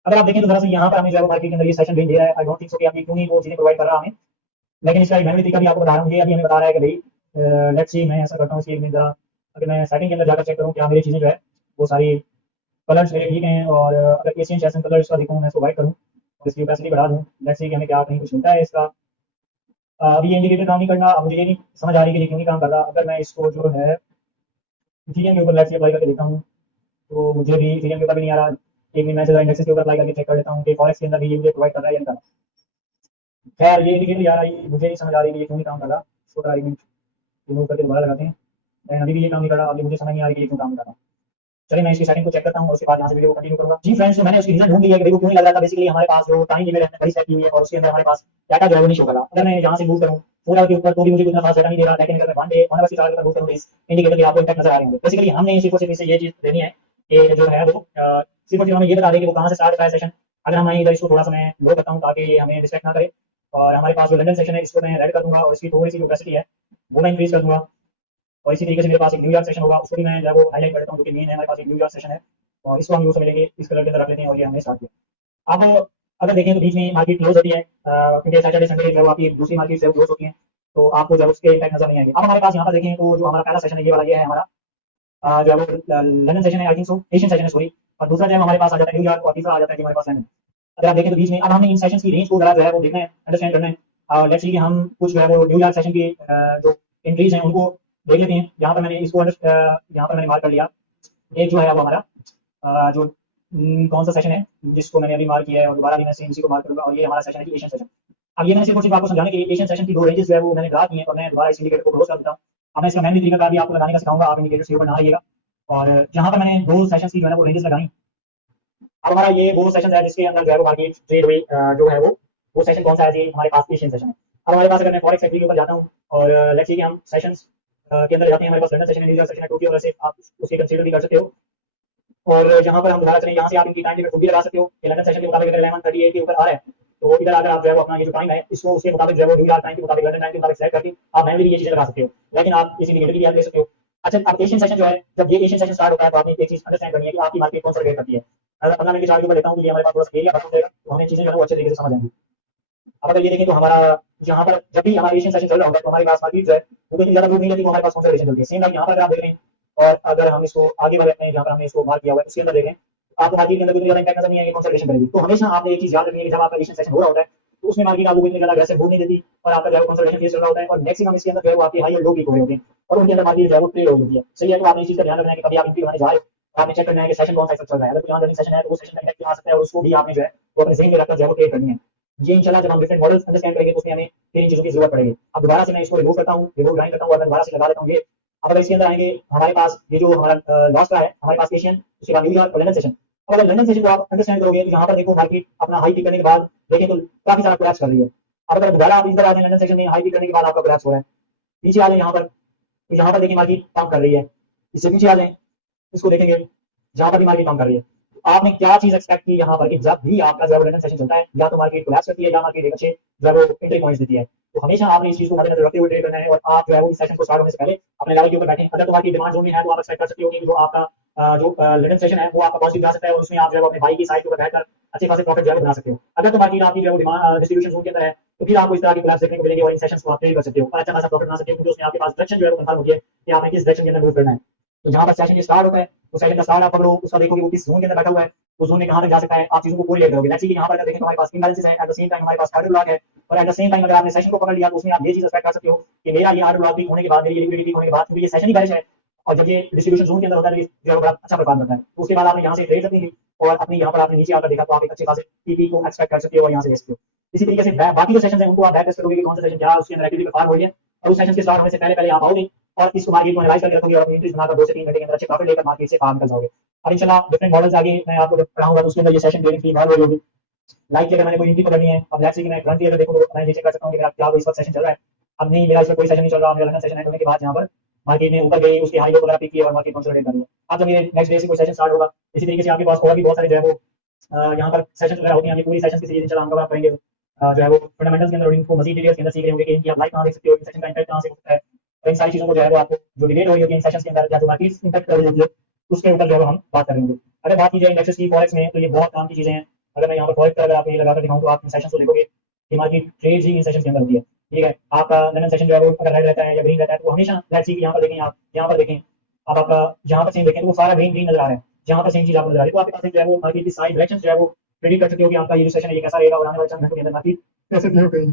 अगर आप देखें तो दरअसल यहाँ पर हमें जो है मार्केट के अंदर ये सेशन रेंज दे रहा है। आई डोंट थिंक सो कि अभी क्यों नहीं वो चीजें प्रोवाइड कर रहा हमें, लेकिन इसका मैनुअल तरीका भी आपको बता रहा हूँ। ये अभी हमें बता रहा है कि भाई लेट्स सी, मैं ऐसा करता हूँ इसकी जरा, अगर मैं सेटिंग के अंदर जाकर चेक करूँ क्या मेरी चीजें जो है वो सारी कलर्स मेरे ठीक हैं और अगर एशियन सेशन कलर इसका दिखाऊँ, मैं इसको वाइट करूँ और इसकी ओपेसिटी बढ़ा दूँ, लेट्स सी कि हमें क्या कहीं कुछ मिलता है इसका। अभी ये इंडिकेटर काम नहीं करना। अब मुझे ये नहीं समझ आ रही कि ये क्यों नहीं काम कर रहा। अगर मैं इसको जो है इथेरियम के ऊपर लेट्स सी अप्लाई करके देखता हूँ तो मुझे भी इथेरियम के ऊपर भी नहीं आ रहा। एक मिनट मैं जरा इंडेक्सेस के ऊपर अप्लाई करके चेक कर लेता हूँ कि फॉरेक्स के अंदर भी ये मुझे प्रोवाइड कर रहा है या नहीं कर रहा। खैर ये इंडिकेटर यार मुझे नहीं समझ आ रही कि ये क्यों नहीं काम कर रहा। इसको ट्राई रिमूव करके दोबारा लगाते हैं। एंड अभी भी ये काम नहीं कर रहा। अभी मुझे समझ नहीं आ रही कि ये क्यों काम कर रहा। चलिए मैं इसकी सेटिंग को चेक करता हूँ और उसके बाद यहाँ से वीडियो को कंटिन्यू करूंगा। जी फ्रेंड्स, तो मैंने उसकी रीजन ढूंढ लिया कि देखो क्यों नहीं लग रहा था। बेसिकली हमारे पास जो टाइम लिमिट है वही सेट की हुई है और उसके अंदर हमारे पास डाटा जो है वो नहीं शो कर रहा। अगर मैं यहाँ से मूव करूँ पूरा के ऊपर तो भी मुझे कुछ खास डाटा नहीं दे रहा, लेकिन अगर मैं वन डे वन आवर के ऊपर मूव करूँ तो इस इंडिकेटर के आपको इम्पैक्ट नजर आ रहे होंगे। बेसिकली हमने सिर्फ और सिर्फ इसे ये चीज देनी है कि जो है वो सिर्फ और सिर्फ हमें ये बता दें कि वो कहाँ से स्टार्ट होता है सेशन। अगर हम इधर इसको थोड़ा सा मैं लो करता हूँ ताकि ये हमें डिस्ट्रैक्ट ना करे और हमारे पास जो लंदन सेशन है इसको मैं रेड कर दूंगा और इसकी थोड़ी सी कैपेसिटी है वो मैं इंक्रीज कर दूंगा। और इसी तरीके से मेरे पास एक न्यूयॉर्क सेशन होगा, उसको भी मैं जो है वो हाईलाइट कर देता हूँ, जो कि मेन है। हमारे पास एक न्यूयॉर्क सेशन है और इसको हम यूज मिलेंगे इस कलर के अंदर रख लेते हैं और ये हमने स्टार्ट किया। अब अगर देखें तो बीच में मार्केट क्लोज होती है क्योंकि सैटरडे संडे जो आपकी दूसरी मार्केट से क्लोज होती है, तो आपको जब उसके इम्पैक्ट नजर नहीं आएंगे। अब हमारे पास यहाँ पर देखें तो जो हमारा पहला सेशन है ये वाला, ये है हमारा जो है वो लंदन सेशन है, I think so Asian session है सॉरी। और दूसरा जो है हमारे पास आ जाता है न्यूयॉर्क और तीसरा आ जाता है कि हमारे पास लंदन। अगर आप देखें तो बीच में अब हमने इन सेशंस की रेंज को जरा जो है वो देखना है, अंडरस्टैंड करना है। लेट्स सी कि हम कुछ जो है वो न्यूयॉर्क सेशन की जो एंट्रीज हैं उनको देख लेते हैं। यहाँ पर मैंने इसको यहाँ पर मैंने मार्क कर लिया। एक जो है वो हमारा जो कौन सा सेशन है जिसको मैंने अभी मार्क किया है और दोबारा भी मैं सेम इसी को मार्क करूंगा और ये हमारा सेशन है कि एशियन सेशन। अब ये मैंने सिर्फ और सिर्फ आपको समझाने के लिए एशियन सेशन की दो रेंजेस जो है वो मैंने ड्रा की हैं और मैं दोबारा इस इंडिकेटर को क्लोज कर देता हूँ। अब मैं इसका मैनुअल तरीका भी आपको लगाने का सिखाऊंगा, आप इंडिकेटर के ऊपर ना आइएगा। और जहाँ पर मैंने दो सेशंस की जो है वो रेंजेस लगाई। अब हमारा ये वो सेशन है जिसके अंदर जो है वो मार्केट ट्रेड हुई जो है वो सेशन कौन सा है जी, हमारे पास एशियन सेशन है। अब हमारे पास अगर मैं फॉरेक्स फैक्ट्री के ऊपर जाता हूँ और लेट्स सी कि हम सेशंस के अंदर जाते हैं, हमारे पास लंदन सेशन है, न्यूयॉर्क सेशन है, टोक्यो और ऐसे आप उसकी कंसीडर भी कर सकते हो। और यहाँ पर हम दोबारा चलें, यहाँ से आप इनकी टाइम टिकट खुद भी लगा सकते हो कि लंदन सेशन के मुताबिक अगर 11:38 के ऊपर आ रहा है तो इधर अगर आप जो है वो अपना ये जो टाइम है इसको उसके मुताबिक जो है वो न्यूयॉर्क टाइम के मुताबिक, लंदन टाइम के मुताबिक सेलेक्ट करके आप मैनुअली ये चीजें लगा सकते हो, लेकिन आप इस इंडिकेटर की भी हेल्प ले सकते हो। अच्छा, अब एशियन सेशन जो है, जब ये एशियन सेशन स्टार्ट होता है तो आपने एक चीज अंडरस्टैंड करनी है कि आपकी मार्केट कौन सा करती है। अगर 15 मिनट के चार्ट के ऊपर लेता हूँ तो ये हमारे पास थोड़ा सा एरिया खत्म हो जाएगा, तो हमें चीजें जो है वो अच्छे तरीके से समझ आएंगी। अब अगर ये देखें तो हमारा यहाँ पर जब भी हमारा एशियन सेशन चल रहा होता है तो हमारे पास मार्केट जो है वो इतनी ज्यादा मूव नहीं लेती, वो हमारे पास कंसोलिडेशन चलती है। सेम लाइक यहाँ पर अगर आप देख रहे हैं, और अगर हम इसको आगे बढ़ते हैं जहाँ पर हमने इसको मार्क किया हुआ है उसके अंदर देखें, आपको मार्केट के अंदर कोई ज्यादा इंपैक्ट नजर नहीं आएगा, कंसोलिडेशन करेगी। तो हमेशा आपने एक चीज याद रखनी है कि जब आपका एशियन सेशन हो रहा होता है तो उसमें मार्केट आपको इतनी ज्यादा aggressive मूव नहीं देती, और आपका जो है कंसोलिडेशन फेज चल रहा होता है, और मैक्सिमम इसके अंदर जो है वो आपकी हाई और लो की हो रही होती है, और उनके अंदर मार्केट जो है वो ट्रेड हो रही होती है। सही है, तो आपने इस चीज का ध्यान रखना है कि कभी आप एंट्री बनाने जा रहे हो, आपने चेक करना है कि सेशन कौन सा चल रहा है। अगर कोई रनिंग सेशन है तो वो सेशन का इंपैक्ट आ सकता है, और उसको भी आपने जो है वो अपने ज़हन में रखकर जो है वो ट्रेड करनी है। ये इंशाल्लाह जब हम डिफरेंट मॉडल्स अंडरस्टैंड करेंगे तो उसमें हमें फिर इन चीजों की जरूरत पड़ेगी। अब दोबारा से मैं इसको रिमूव करता हूँ, रिमूव लाइन करता हूँ, और मैं दोबारा से लगा देता हूँ ये। अब अगर इसके अंदर आएंगे, हमारे पास ये जो हमारा लास्ट का है, हमारे पास एशियन, उसके बाद न्यूयॉर्क और लंदन सेशन। अब अगर लंदन सेशन को आप अंडरस्टैंड करोगे तो यहाँ पर देखो मार्केट अपना हाई पिक करने के बाद देखें तो काफी सारा कोलैप्स कर रही है। अब अगर दोबारा आप इधर आ जाए, लंदन सेशन में हाई पिक करने के बाद आपका कोलैप्स हो रहा है, पीछे आ जाए यहाँ पर, तो यहाँ पर देखिए मार्केट काम कर रही है। इससे पीछे आ जाए, इसको देखेंगे, जहाँ पर भी मार्केट काम कर रही है। तो आपने क्या चीज एक्सपेक्ट की यहाँ पर कि जब भी आपका जो है लंदन सेशन चलता है, या तो मार्केट कोलैप्स करती है या मार्केट एक अच्छे जो है वो एंट्री पॉइंट्स देती है। तो हमेशा आपने इस चीज को मद्देनजर रखते हुए ट्रेड करना है, और आप जो है वो इस सेशन को स्टार्ट होने से पहले अपने लेवल के ऊपर बैठे। अगर तो मार्केट डिमांड जोन में है तो आप एक्सपेक्ट कर सकते हो कि जो आपका जो लंदन सेशन है वो आपका पॉजिटिव जा सकता है, और उसमें आप जो है वो अपने बाई की साइड के ऊपर बैठकर अच्छे खासे प्रॉफिट जो है बना सकते हो। अगर तो मार्केट आपकी जो है वो डिमांड डिस्ट्रीब्यूशन जोन के अंदर है तो फिर आपको इस तरह की कोलैप्स देखने को मिलेंगे, और इन सेशंस को आप ट्रेड कर सकते हो और अच्छा खासा प्रॉफिट बना सकते हो, क्योंकि उसमें आपके पास डायरेक्शन जो है वो कंफर्म होती है कि आपने किस डायरेक्शन के अंदर मूव करना है। तो जहां पर सेशन ये स्टार्ट होता है तो सेशन का स्टार्ट आप पकड़ो, उसका देखोगे वो किस जोन के अंदर बैठा हुआ है, उस जोन में कहां तक जा सकता है, आप चीजों को कोरिलेट करोगे। लेट्स सी यहाँ पर अगर देखें तो हमारे पास इम्बैलेंसेस है, एट द सेम टाइम हमारे पास ऑर्डर ब्लॉक है, और एट द सेम टाइम अगर आपने सेशन को पकड़ लिया तो उसमें आप ये चीज एक्सपेक्ट कर सकते हो कि मेरा ये ऑर्डर ब्लॉक भी होने के बाद, मेरी लिक्विडिटी होने के बाद, क्योंकि ये सेशन ही बेरिश है, और जब ये डिस्ट्रीब्यूशन जोन के अंदर होता है तो जो है बड़ा अच्छा परफॉर्म करता है। तो उसके बाद आपने यहाँ से ट्रेड करनी है, और अपनी यहाँ पर आपने नीचे आकर देखा तो आप एक अच्छे खासे टीपी को एक्सपेक्ट कर सकते हो और यहाँ से ले सकते हो। इसी तरीके से बाकी जो सेशन है उनको आप बैक टेस्ट करोगे कि कौन सा सेशन क्या उसके अंदर एक्टिविटी परफॉर्म हो रही है, और उस सेशन के स्टार्ट होने से पहले पहले आप आओगे और इस मार्केट को एनालाइज करके रखोगे, और एंट्रीज बनाकर 2 से 3 घंटे के अंदर अच्छे प्रॉफिट लेकर मार्केट से बाहर निकल जाओगे। और इंशाल्लाह डिफरेंट मॉडल्स आगे मैं आपको पढ़ाऊंगा, तो उसके अंदर ये सेशन ट्रेडिंग की इन्वॉल्व होगी। लाइक अगर मैंने कोई एंट्री पकड़नी है, अब लेट्स से कि मैं करंटली अगर देखूं तो मैं नीचे कर सकता हूं कि मेरा क्या इस वक्त सेशन चल रहा है। अब नहीं, मेरा इसमें कोई सेशन नहीं चल रहा, मेरा लंदन सेशन है होने के बाद यहाँ पर मार्केट ने ऊपर गई, उसके हाई लो वगैरह पिक किए और मार्केट कंसोलिडेट कर लिया। अब जब मेरे नेक्स्ट डे से कोई सेशन स्टार्ट होगा, इसी तरीके से आपके पास और भी बहुत सारे जो है वो यहाँ पर सेशन वगैरह होती हैं। ये पूरी सेशन की सीरीज इंशाल्लाह हम कवर करेंगे, जो है वो फंडामेंटल्स के अंदर रीडिंग को मजीद डिटेल्स के अंदर सीख रहे होंगे कि इनकी आप लाइक कहाँ देख सकते हो, इन सेशन का इंपैक्ट कहाँ से होता है, और इन सारी चीजों को जो है वो आपको जो डिबेट हो रही होगी इन सेशंस के अंदर, या जो मार्केट इंपैक्ट कर रही होगी उसके ऊपर जो है हम बात करेंगे। अगर बात की जाए इंडेक्सेस की, फॉरेक्स में, तो ये बहुत काम की चीजें हैं। अगर मैं यहाँ पर फॉरेक्स पर अगर आपको ये लगाकर दिखाऊं तो आप इन सेशंस को देखोगे कि मार्केट ट्रेड्स ही इन सेशंस के अंदर होती है। ठीक है, आपका लंदन सेशन जो है वो अगर रेड रहता है या ग्रीन रहता है तो हमेशा लेट्स सी यहाँ पर देखें, आप यहाँ पर देखें, आप आपका यहाँ पर सेम देखें तो वो सारा ग्रीन ग्रीन नजर आ रहा है, जहाँ पर सेम चीज आपको नजर आ रही है, तो आपके पास जो है वो मार्केट की साइड डायरेक्शन जो है वो प्रेडिक्ट कर सकते हो कि आपका ये जो सेशन है ये कैसा रहेगा, और आने वाले चंद घंटों के अंदर मार्केट कैसे प्ले होगी।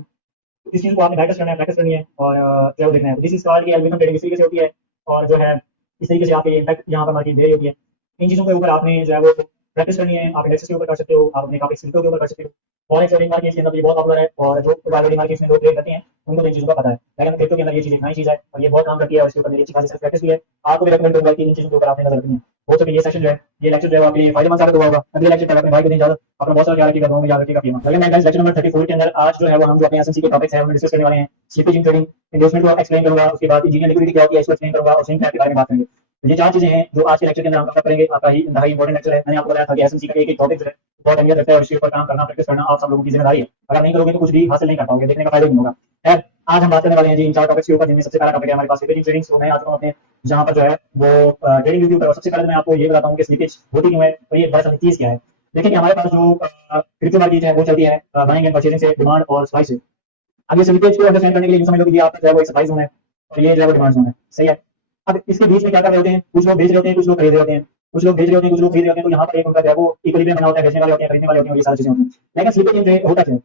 इस चीज को आपने प्रैक्टिस करना है, प्रैक्टिस करनी है, और क्या देखना है। This is called algorithm trading, इस तरीके से होती है, और जो है इस तरीके से आपके इंपैक्ट यहाँ पर मार्केट दे रही होती है। इन चीजों के ऊपर आपने जो है वो प्रैक्टिस करनी है। आप इंडेक्सेस के ऊपर कर सकते हो, आप अपने टॉपिक स्क्रिप्टों के ऊपर कर सकते हो। फॉरेक्स ट्रेडिंग मार्केट के अंदर ये बहुत पॉपुलर है, और जो ऑलरेडी मार्केट में लोग ट्रेड करते हैं उनको तो इन चीजों का पता है, लेकिन क्रिप्टो के अंदर ये चीज एक नई चीज है और ये बहुत काम करती है, और इसके ऊपर मेरी अच्छी खासी प्रैक्टिस भी है। आपको भी रेकमेंड करूंगा कि इन चीजों के ऊपर आपने नजर रखनी है। हो सके ये सेशन जो है, ये लेक्चर जो है आपके लिए फायदेमंद साबित हुआ होगा। अगले लेक्चर तक अपने भाई को दें इजाजत, अपना बहुत सारा ख्याल रखिएगा, दोनों में याद रखिएगा अपना। अगले मैं गाइस लेक्चर नंबर 34 के अंदर आज जो है वो हम जो अपने एसएमसी के टॉपिक्स हैं उन्हें डिस्कस करने वाले हैं। स्लिपेज इन ट्रेडिंग, इन्वेस्टमेंट को एक्सप्लेन करूंगा, उसके बाद इंजीनियर लिक्विडिटी क्या होती है इसको एक्सप्लेन करूंगा, और स्विंग ट्रेड के बारे में बात करेंगे। तो ये 4 चीजें हैं जो आज के लेक्चर के अंदर हम कवर करेंगे। आपका ही इंतहाई इंपॉर्टेंट लेक्चर है। मैंने आपको बताया था कि एसएमसी का एक टॉपिक जो है बहुत अहमियत रखता है, और इसके ऊपर काम करना, प्रैक्टिस करना आप सब लोगों की जिम्मेदारी है। अगर नहीं करोगे तो कुछ भी हासिल नहीं कर पाओगे, देखने का फायदा नहीं होगा। खैर, आज हम बात करने वाले हैं जी इन 4 टॉपिक्स के ऊपर, जिनमें सबसे पहला टॉपिक है हमारे पास स्लिपेज इन ट्रेडिंग। तो मैं आ चुका हूं अपने जहां पर जो है वो ट्रेडिंग रिव्यू पर, और सबसे पहले मैं आपको ये बताता हूं कि स्लिपेज होती क्यों है, और ये दरअसल चीज क्या है। देखिए कि हमारे पास जो क्रिप्टो मार्केट है वो चलती है बाइंग एंड परचेजिंग से, डिमांड और सप्लाई से। अब ये स्लिपेज को अंडरस्टैंड करने के लिए यूं समझ लो कि ये आपका जो है वो एक सप्लाई जोन है और ये जो है वो डिमांड जोन है। सही है। अब इसके बीच में क्या कर रहे होते हैं, कुछ लोग बेच रहे होते हैं, कुछ लोग खरीद रहे होते हैं, कुछ लोग बेच रहे होते हैं, कुछ लोग खरीद रहे होते हैं, तो यहाँ पर एक उनका जो है वो इक्विलिब्रियम बना होता है, बेचने वाले होते हैं, खरीदने वाले होते हैं, और ये सारी चीजें होती हैं। लेकिन स्लिपेज इन होता क्या है,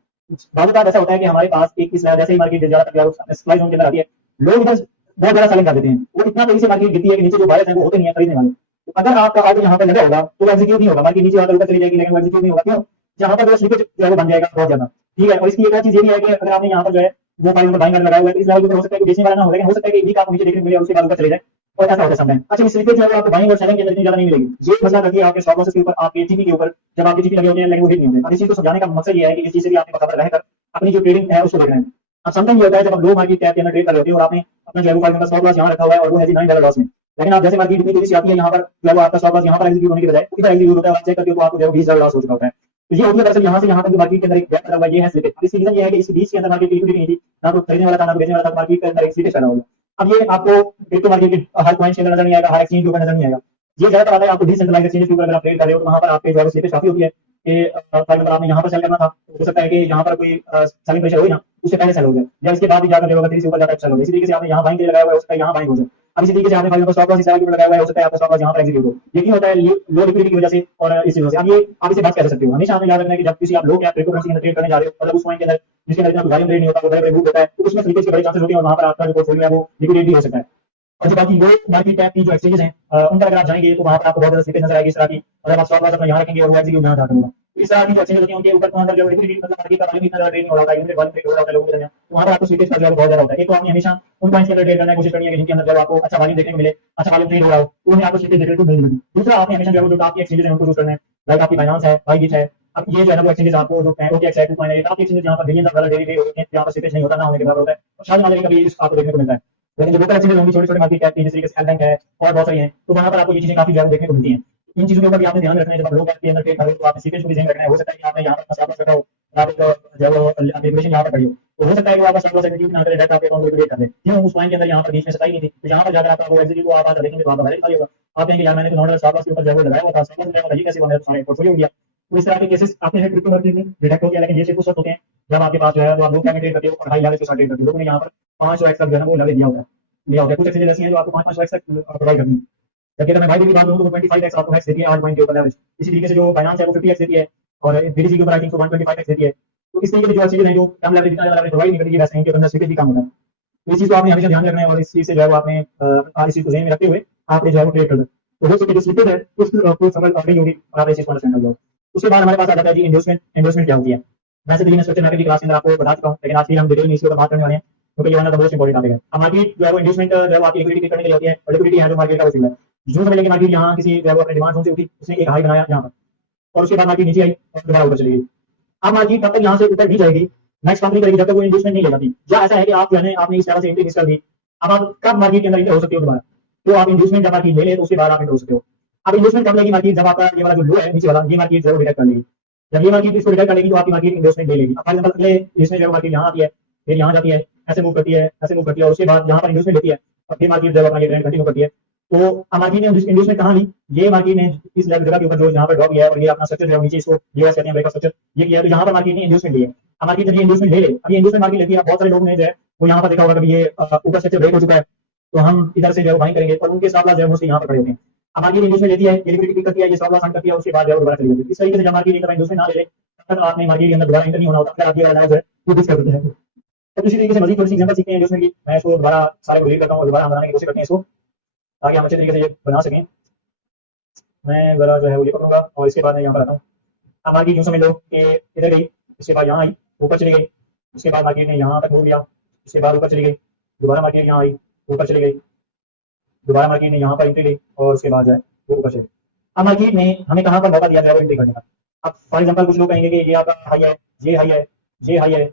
बहुत बार ऐसा होता है कि हमारे पास एक इस जैसे ही मार्केट ज्यादा सप्लाई जोन के अंदर आती है, लोग इधर बहुत ज्यादा सेलिंग कर देते हैं, वो इतना तेजी से मार्केट गिरती है कि नीचे जो बायर्स हैं वो होते नहीं है खरीदने वाले। तो अगर आपका ऑर्डर यहाँ पर लगा होगा तो वो एग्जीक्यूट नहीं होगा, मार्केट नीचे आकर ऊपर चली जाएगी, लेकिन वो एग्जीक्यूट नहीं होगा। क्यों? जहाँ पर वो स्लिपेज जो है वो बन जाएगा बहुत ज्यादा। ठीक है, और इसकी एक और चीज ये भी है कि अगर आपने यहाँ पर जो है वो फाइल बाइंग करके लगाया हुआ है तो इस लेवल पर हो सकता है कि बेचने वाला ना हो, लेकिन हो सकता है कि वीक आपको नीचे देखने को मिले और उसके बाद ऊपर चले जाए, और ऐसा होता है समटाइम। अच्छा, इस स्लिपेज जो है आपको बाइंग और सेलिंग के अंदर इतनी ज्यादा नहीं मिलेगी। ये मसला करती है आपके स्टॉप लॉसेस के ऊपर, आपके टीपी के ऊपर, जब आपके टीपी लगे होते हैं लेकिन वो हिट नहीं होते। अब इस चीज को समझाने का मकसद ये है कि इस चीज से भी आपने खबर रहकर अपनी जो ट्रेडिंग है उसको देखना है। अब समटाइम ये होता है जब आप लो मार्केट कैप के अंदर ट्रेड कर रहे होते हो और आपने अपना जो है स्टॉप लॉस यहाँ रखा हुआ है और वो है $9 लॉस में, लेकिन आप जैसे मार्केट इतनी तेजी से आती है यहाँ पर जो है आपका स्टॉप लॉस यहाँ पर एग्जीक्यूट होने के बजाय इधर एग्जीक्यूट होता है, आप चेक करते हो तो आपको जो है $20 लॉस हो चुका होता है। तो ये होती है दरअसल यहाँ से यहाँ तक जो मार्केट के अंदर एक गैप पैदा हुआ है, ये है स्लिपेज। अब इसकी रीजन ये है कि इस बीच के अंदर मार्केट की लिक्विडिटी नहीं थी, ना तो खरीदने वाला था ना तो बेचने वाला था, मार्केट के अंदर एक स्लिपेज पैदा हो गया। अब ये आपको क्रिप्टो मार्केट के हर कॉइन के अंदर नजर नहीं आएगा, हर एक्सचेंज के ऊपर नजर नहीं आएगा। ये ज्यादातर आता है आपको डिसेंट्रलाइज्ड एक्सचेंज के ऊपर अगर आप ट्रेड कर रहे हो तो वहां पर आपके जो है स्लिपेज काफी होती है कि फॉर एग्जांपल आपने यहाँ पर सेल करना था, तो हो सकता है कि यहाँ पर कोई सेलिंग प्रेशर हो ना, उससे पहले सेल हो जाए, या इसके बाद भी जाकर होगा फिर से ऊपर जाकर सेल हो जाए। इसी तरीके से आपने यहाँ बाइंग के लिए लगाया हुआ है, हो सकता है यहाँ बाइंग हो जाए। अब इसी तरीके से आपने फॉर स्टॉप लॉस इस तरह के ऊपर लगाया हुआ है, हो सकता है आपका स्टॉप लॉस यहाँ पर एग्जीक्यूट हो। ये क्यों होता है? लो लिक्विडिटी की वजह से और इस वजह से। अब ये आप इसे बात कर सकते हो, हमेशा आपने याद रखना है कि जब किसी आप लो कैप क्रिप्टो करेंसी के अंदर ट्रेड करने जा रहे हो, मतलब उस पॉइंट के अंदर जिसके अंदर इतना वॉल्यूम ट्रेड नहीं होता, वो बड़े-बड़े ग्रुप होता है, तो उसमें स्लिपेज के बड़े चांसेस होते हैं और वहां पर आपका जो पोर्टफोलियो है वो लिक्विडेट भी हो सकता है। और जो बाकी लो मार्केट कैप की जो एक्सचेंजेस हैं उन पर अगर आप जाएंगे तो वहां पर आपको बहुत ज्यादा स्लिपेज नजर आएगी इस तरह की। अगर आप स्टॉप लॉस अपना यहाँ रखेंगे और वो एग्जीक्यूट यहाँ जाकर होगा, तो इस तरह की जो एक्सचेंजेस होती हैं उनके ऊपर तो अंदर जो लिक्विडिटी मतलब मार्केट का वॉल्यूम इतना ज्यादा ट्रेड नहीं हो रहा होता है, यूनिट वॉल्यूम ट्रेड हो रहा होता है लोगों के दरमियान, तो वहां पर आपको स्लिपेज का जो है बहुत ज्यादा होता है। एक तो आपने हमेशा उन पॉइंट्स के अंदर ट्रेड करने की कोशिश करनी है जिनके अंदर जब आपको अच्छा वॉल्यूम देखने को मिले, अच्छा वॉल्यूम ट्रेड हो रहा हो, तो उन्हें आपको स्लिपेज देखने को मिल मिले। दूसरा आपने हमेशा जो है जो आपकी एक्सचेंजेस हैं उनको चूज करना है, लाइक आपकी बाइनांस है, बाइबिट है। अब ये जो है ना वो एक्सचेंजेस आपको जो OKX है, कुकॉइन है, ये काफी एक्सचेंजेस जहां पर billions of dollar daily trade होते हैं, जहां पर स्लिपेज नहीं होता, ना होने के बराबर होता है, और शायद ना कभी आपको देखने को मिलता है। लेकिन जो लोकल एक्सचेंजेस होंगी छोटे-छोटे मार्केट कैप की, जैसे कि एल बैंक है और बहुत सारी हैं, तो वहां पर आपको ये चीजें काफी ज्यादा देखने को मिलती हैं। इन चीजों के ऊपर भी आपने ध्यान रखना है जब आप लो कैप के अंदर ट्रेड कर रहे हो, तो आपने स्लिपेज को भी ध्यान रखना है। हो सकता है कि आपने यहाँ पर अपना स्टॉप लॉस रखा हो, आप एक जो है वो लिमिटेशन यहाँ पर करी हो, तो हो सकता है कि वो आपका स्टॉप लॉस एग्जीक्यूट ना करे, डायरेक्ट आपके अकाउंट को लिक्विडेट कर दे। क्यों? उस पॉइंट के अंदर यहाँ पर बीच में सप्लाई नहीं थी, तो यहाँ पर जाकर आपका वो एग्जीक्यूट को आप आकर देखेंगे तो आपका बैलेंस खाली होगा। आप कहेंगे यार मैंने तो नॉर्मल स्टॉप लॉस के ऊपर जो है वो लगाया हुआ था, स्टॉप लॉस लगाया हुआ था, ये कैसे हुआ? मेरा सारा पोर्टफोलियो हो गया। तो इस तरह के केसेस आते हैं क्रिप्टो मार्केट में, डिटेक्ट हो गया। लेकिन ये सिर्फ उस वक्त होते हैं जब आपके पास जो है वो आप लो कैप में ट्रेड करते हो और हाई लेवल के साथ ट्रेड करते हो। लोगों ने यहाँ पर 500x तक जो है ना वो लेवल दिया होता है, लिया होता है। कुछ एक्सचेंजेस ऐसी हैं जो आपको 5-5x तक प्रोवाइड करती हैं, जबकि अगर मैं बाइबिट की बात करूँ तो 25x आपको मैक्स देती है 8 पॉइंट के ऊपर एवरेज। इसी तरीके से जो बाइनांस है वो 50x देती है और BTC के ऊपर आई थिंक 125x देती है। तो इस तरीके से जो एक्सचेंजेस हैं जो कम लेवरेज इतना लेवरेज प्रोवाइड नहीं करती, वैसे इनके अंदर स्लिपेज भी कम होता है। तो इस चीज को आपने हमेशा ध्यान रखना है और इस चीज से जो है वो आपने इस चीज को ध्यान में रखते हुए आपने जो है वो ट्रेड करना है। तो हो सके जो स्लिपेज है उसकी आपको समझ आ गई होगी और आप इस चीज को अंडरस्टैंड कर जाओगे। उसके बाद हमारे पास आ जाता है जी इन्वेस्टमेंट। इन्वेस्टमेंट क्या होती है? वैसे तो ये स्ट्रक्चर मार्केट की क्लास के अंदर आपको बता चुका हूं, लेकिन आज की हम डिटेल में इसके ऊपर बात करने वाले हैं क्योंकि ये one of the most important topic है। अब मार्केट जो है वो इन्वेस्टमेंट जो है वो आपकी लिक्विडिटी करने के लिए होती है, और लिक्विडिटी है जो मार्केट का वसूल है। जो समझ लेंगे मार्केट यहाँ किसी जो है वो अपने डिमांड जोन से उठी, उसने एक हाई बनाया यहाँ पर और उसके बाद मार्केट नीचे आई और दोबारा ऊपर चली गई। अब मार्केट तब तक यहाँ से ऊपर नहीं जाएगी, नेक्स्ट कंपनी करेगी जब तक वो इन्वेस्टमेंट नहीं ले जाती। या ऐसा है कि आप जो है आपने इस तरह से एंट्री मिस कर दी, अब आप कब मार्केट के अंदर एंटर हो सकते हो दोबारा? तो आप इन्वेस्टमेंट जब मार्केट ले ले तो उसके बाद आप एंटर हो सकते हो। अब इन्वेस्टमेंट कब लेगी मार्केट? जब आपका ये वाला जो लो है नीचे वाला, ये मार्केट जरूर रिजेक्ट कर लेगी। जब ये मार्केट इसको रिजेक्ट कर लेगी तो आपकी मार्केट इन्वेस्टमेंट ले लेगी। अब फॉर एग्जांपल अगले इसमें जो मार्केट यहाँ आती है, फिर यहाँ जाती है, ऐसे मूव करती है, ऐसे मूव करती है और उसके बाद यहाँ पर इन्वेस्टमेंट लेती है और फिर मार्केट जब अपना ये ट्रेंड कंटिन्यू करती है। तो मार्केट ने इन्वेस्टमेंट कहाँ ली? ये मार्केट ने इस लेवल जगह के ऊपर जो यहाँ पर ड्रॉप किया है और ये अपना स्ट्रक्चर जो है नीचे इसको यूएस कहते हैं ब्रेकआउट स्ट्रक्चर, ये किया है, तो यहाँ पर मार्केट ने इन्वेस्टमेंट ली है। अब मार्केट जब ये इन्वेस्टमेंट ले ले, अब ये इन्वेस्टमेंट मार्केट लेती है, बहुत सारे लोग ने जो है वो यहाँ पर देखा होगा कभी ये ऊपर स्ट्रक्चर ब्रेक हो चुका है तो हम इधर से जो है बाइंग करेंगे और उनके स्टॉप लॉस जो है मोस्टली यहाँ पर खड़े होते हैं। अब मार्केट इन्वेस्टमेंट लेती है, ये लिक्विडिटी करती है, ये स्टॉप लॉस हट करती है, उसके बाद जो है दोबारा चली जाती है। इस तरीके से जब मार्केट एकदम इन्वेस्टमेंट ना ले ले तब तक आपने मार्केट के अंदर दोबारा एंटर नहीं होना होता, फिर आप ये वाला जो है वो डिस कर देते हैं। तो इसी तरीके से मजीद थोड़ी सी एग्जांपल सीखते हैं इन्वेस्टमेंट की। मैं इसको दोबारा सारे को रीड करता हूँ और दोबारा हम बनाने की कोशिश करते हैं इसको, ताकि हम अच्छे तरीके से ये बना सकें। मैं जरा जो है वो ये पकड़ूंगा और इसके बाद मैं यहाँ पर आता हूँ। अब मार्केट यूँ समझ लो कि इधर गई, इसके बाद यहाँ आई, ऊपर चली गई, उसके बाद मार्केट ने यहाँ तक मूव लिया, उसके बाद ऊपर चली गई, दोबारा मार्केट यहाँ आई, ऊपर चली गई, दोबारा मार्केट ने यहाँ पर एंट्री ली और उसके बाद जो है वो ऊपर चली गई। अब मार्केट ने हमें कहाँ पर मौका दिया जाए वो एंट्री करने का? अब फॉर एग्जांपल कुछ लोग कहेंगे कि ये आपका हाई है, ये हाई है, ये हाई है,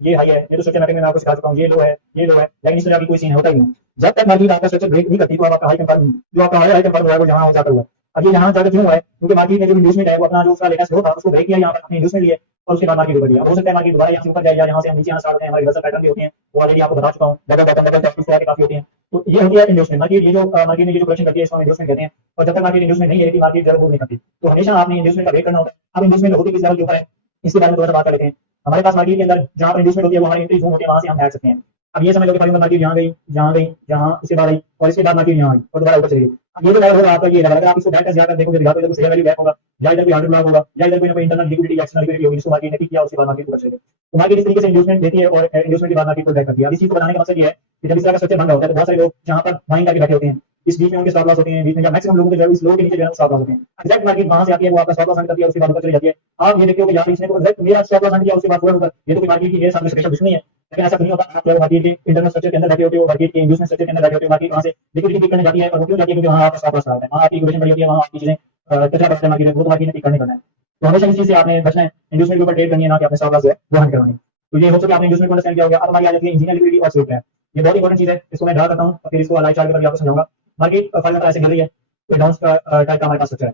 ये हाई है, ये तो स्ट्रक्चर मार्केट में मैं आपको सिखा चुका हूँ, ये लो है, ये लो है, लेकिन इस तरह की कोई सीन होता ही नहीं। जब तक मार्केट आपका स्ट्रक्चर ब्रेक नहीं करती तो आपका हाई कंफर्म, जो आपका हाई कंफर्म हुआ है वो यहाँ हो जाता हुआ। अब ये यहाँ जाकर क्यों हुआ है? क्योंकि मार्केट ने जो इन्वेस्टमेंट है वो अपना जो उसका लेटेस्ट लो था उसको ब्रेक किया, यहाँ पर अपने इन्वेस्टमेंट लिए और उसके बाद मार्केट ऊपर गया। अब हो सकता है मार्केट दोबारा यहाँ से ऊपर जाए या यहाँ से हम नीचे यहाँ स्टार्ट होते हैं, हमारे रिवर्सल पैटर्न भी होते हैं, वो ऑलरेडी आपको बता चुका हूँ, डबल बॉटम डबल टॉप इस तरह के काफी होते हैं। तो ये होती है इन्वेस्टमेंट। मार्केट ये जो मार्केट ने ये जो करेक्शन करती है इसको हम इन्वेस्टमेंट कहते हैं। और जब तक मार्केट इन्वेस्टमेंट नहीं लेती मार्केट जरूर नहीं करती, तो हमेशा आपने इन्वेस्टमेंट का वेट करना होता है। अब इन्वेस्टमेंट होती किस लेवल के ऊपर है इसके बारे में थोड़ा सा बात कर लेते हैं। हमारे पास मार्केट के अंदर जहाँ पर इन्वेस्टमेंट होती है वो हमारी एंट्री जोन होती है, वहां से हम बैठ सकते हैं। अब ये समझ लो कि मार्केट यहाँ गई, यहाँ गई, यहाँ इसके बाद आई और इसके बाद मार्केट यहाँ आई और दोबारा ऊपर चली गई। अब ये जो लेवल होगा आपका, ये लेवल अगर आप इसको बैक कर जाकर देखोगे या तो इधर वैल्यू बैक होगा या इधर कोई हार्ड ब्लॉक होगा या इधर कोई ना कोई इंटरनल लिक्विडिटी या एक्सटर्नल लिक्विडिटी होगी जिसको मार्केट ने पिक किया, उसके बाद मार्केट ऊपर चली गई। तो मार्केट इस तरीके से इन्वेस्टमेंट देती है और इन्वेस्टमेंट के बाद मार्केट को बैक करती है। अब इस चीज को बनाने का मकसद ये है कि जब इस तरह का स्ट्रक्चर बन रहा होता है तो बहुत सारे लोग जहाँ पर बाइंग करके बैठे होते हैं, इस बीच में उनके स्टॉप लॉस होते हैं, बीच में मैक्सिमम लोगों के जो है इस लो के नीचे जो है स्टॉप लॉस होते हैं। एग्जैक्ट मार्केट वहां से आती है, वो आपका स्टॉप लॉस करती है, उसके बाद ऊपर चली जाती है। आप ये देखते हो कि यार इसने तो एग्जैक्ट मेरा स्टॉप लॉस किया, उसके बाद पूरा ऊपर, ये तो कोई मार्केट की मेरे साथ में स्पेशल दुश्मनी है। लेकिन ऐसा नहीं होता। आप जो मार्केट के इंटरनल स्ट्रक्चर के अंदर बैठे होते हो, मार्केट के इन्वेस्टमेंट स्ट्रक्चर के अंदर बैठे होते हो, मार्केट वहां से लिक्विडिटी पिक करने जाती है और वो क्यों जाती है? क्योंकि वहां आपका स्टॉप लॉस होता है, वहां आपकी इक्वेशन बड़ी होती है, वहां आपकी चीजें कचरा बचता है मार्केट में, वो तो मार्केट ने पिक करने करना है। तो हमेशा इस चीज से आपने बचना है, इन्वेस्टमेंट के ऊपर ट्रेड करनी है, ना कि अपने स्टॉप लॉस जो है वो हट करवानी है। तो ये हो सके आपने इन्वेस्टमेंट को अंडरस्टैंड किया होगा। अब हमारी आ जाती है इंजीनियर लिक्विडिटी और स्विफ्ट है। ये बहुत इंपॉर्टेंट चीज है, इसको मैं ड्रा करता हूं और फिर इसको लाइव चार्ट पर भी आपको समझाऊंगा। मार्केट फॉर एग्जांपल ऐसे गिर रही है, तो डाउन टाइप का हमारे पास स्ट्रक्चर है,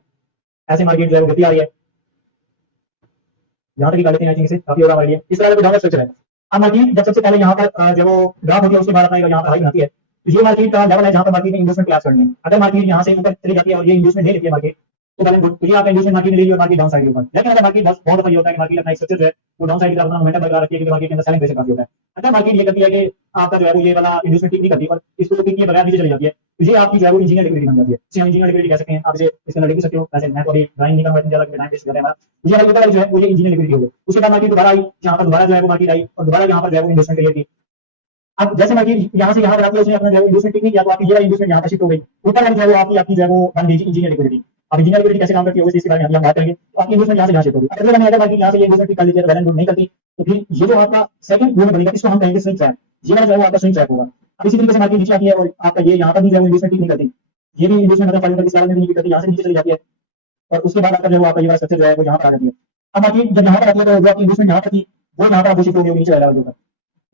ऐसे मार्केट जो है गति आ रही है, यहाँ तक ही कर लेते हैं, आई थिंक इसे काफी होगा हमारे लिए। इस तरह का डाउन स्ट्रक्चर है। अब मार्केट जब सबसे पहले यहाँ पर जो वो ड्रॉप होती है उसके बाद अपना यहाँ पर हाई बनाती है, तो ये मार्केट का लेवल है जहाँ पर मार्केट ने इन्वेस्टमेंट क्लास करनी है। अगर मार्केट यहाँ से ऊपर चली जाती है और ये इन्वेस्टमेंट ले लेती है मार्केट, तो बैलेंस गुड, तो ये आपका इन्वेस्टमेंट मार्केट ने ले लिया और मार्केट डाउन साइड के ऊपर। लेकिन अगर मार्केट बहुत दफा ये होता है कि मार्केट अपना स्ट्रक्चर जो है वो डाउन साइड की तरफ अपना मोमेंटम बरकरार रखती है, क्योंकि मार्केट के अंदर सेलिंग प्रेशर काफी होता है। अगर मार्केट ये करती है कि आपका जो है वो ये वाला इन्वेस्टमेंट ठीक नहीं करती और इसको तो किए बगैर नीचे चली जाती है, तो ये आपकी जो है वो इंजीनियर लिक्विडिटी बन जाती है। इसे हम इंजीनियर लिक्विडिटी कह सकते हैं। आप इसे इसके अंदर लिख सकते हो। वैसे मैं तो अभी ड्राइंग नहीं करूंगा, ज्यादा टाइम वेस्ट कर रहा है हमारा। ये वाला ऊपर जो है वो ये इंजीनियर लिक्विडिटी हो गई। उसके बाद मार्केट दोबारा आई, यहाँ पर दोबारा जो है वो मार्केट आई और दोबारा यहाँ पर जो है वो इन्वेस्टमेंट के लिए थी। अब जैसे मार्केट यहाँ से यहाँ पर आती है, उसने अपना जो है इन्वेस्टमेंट ठीक नहीं किया, तो आपकी ये इन्वेस्टमेंट यहाँ पर शिफ्ट हो गई। ऊपर वाली जो है वो आपकी जो है वो बन गई इंजीनियर लिक्विडिटी। अब इंजीनियर लिक्विडिटी कैसे काम करती है इसके बारे में हम बात करेंगे। तो आपकी इन्वेस्टमेंट यहाँ से यहाँ शिफ्ट होगी। अगर मार्केट यहाँ से ये इन्वेस्टमेंट कर लीजिए तो वैल्यू नहीं करती, तो फिर ये जो आपका सेकंड रूल बनेगा, इसको हम कहेंगे स्विंग ट्रैप। ये वाला जो है वो आपका स्विंग ट्रैप होगा। अब इसी तरीके से मार्केट नीचे आती है और आपका ये यहाँ पर भी जो है इन्वेस्टमेंट ठीक नहीं करती, ये भी इन्वेस्टमेंट मतलब फाइनल इस लेवल में भी नहीं करती, यहाँ से नीचे चली जाती है और उसके बाद आपका जो है आपका ये वाला स्ट्रक्चर जो है वो यहाँ पर आ जाती है। अब मार्केट जब यहाँ पर आती है तो जो आपकी इन्वेस्टमेंट यहाँ पर थी वो यहाँ पर आपको शिफ्ट होगी नीचे वाले ऊपर।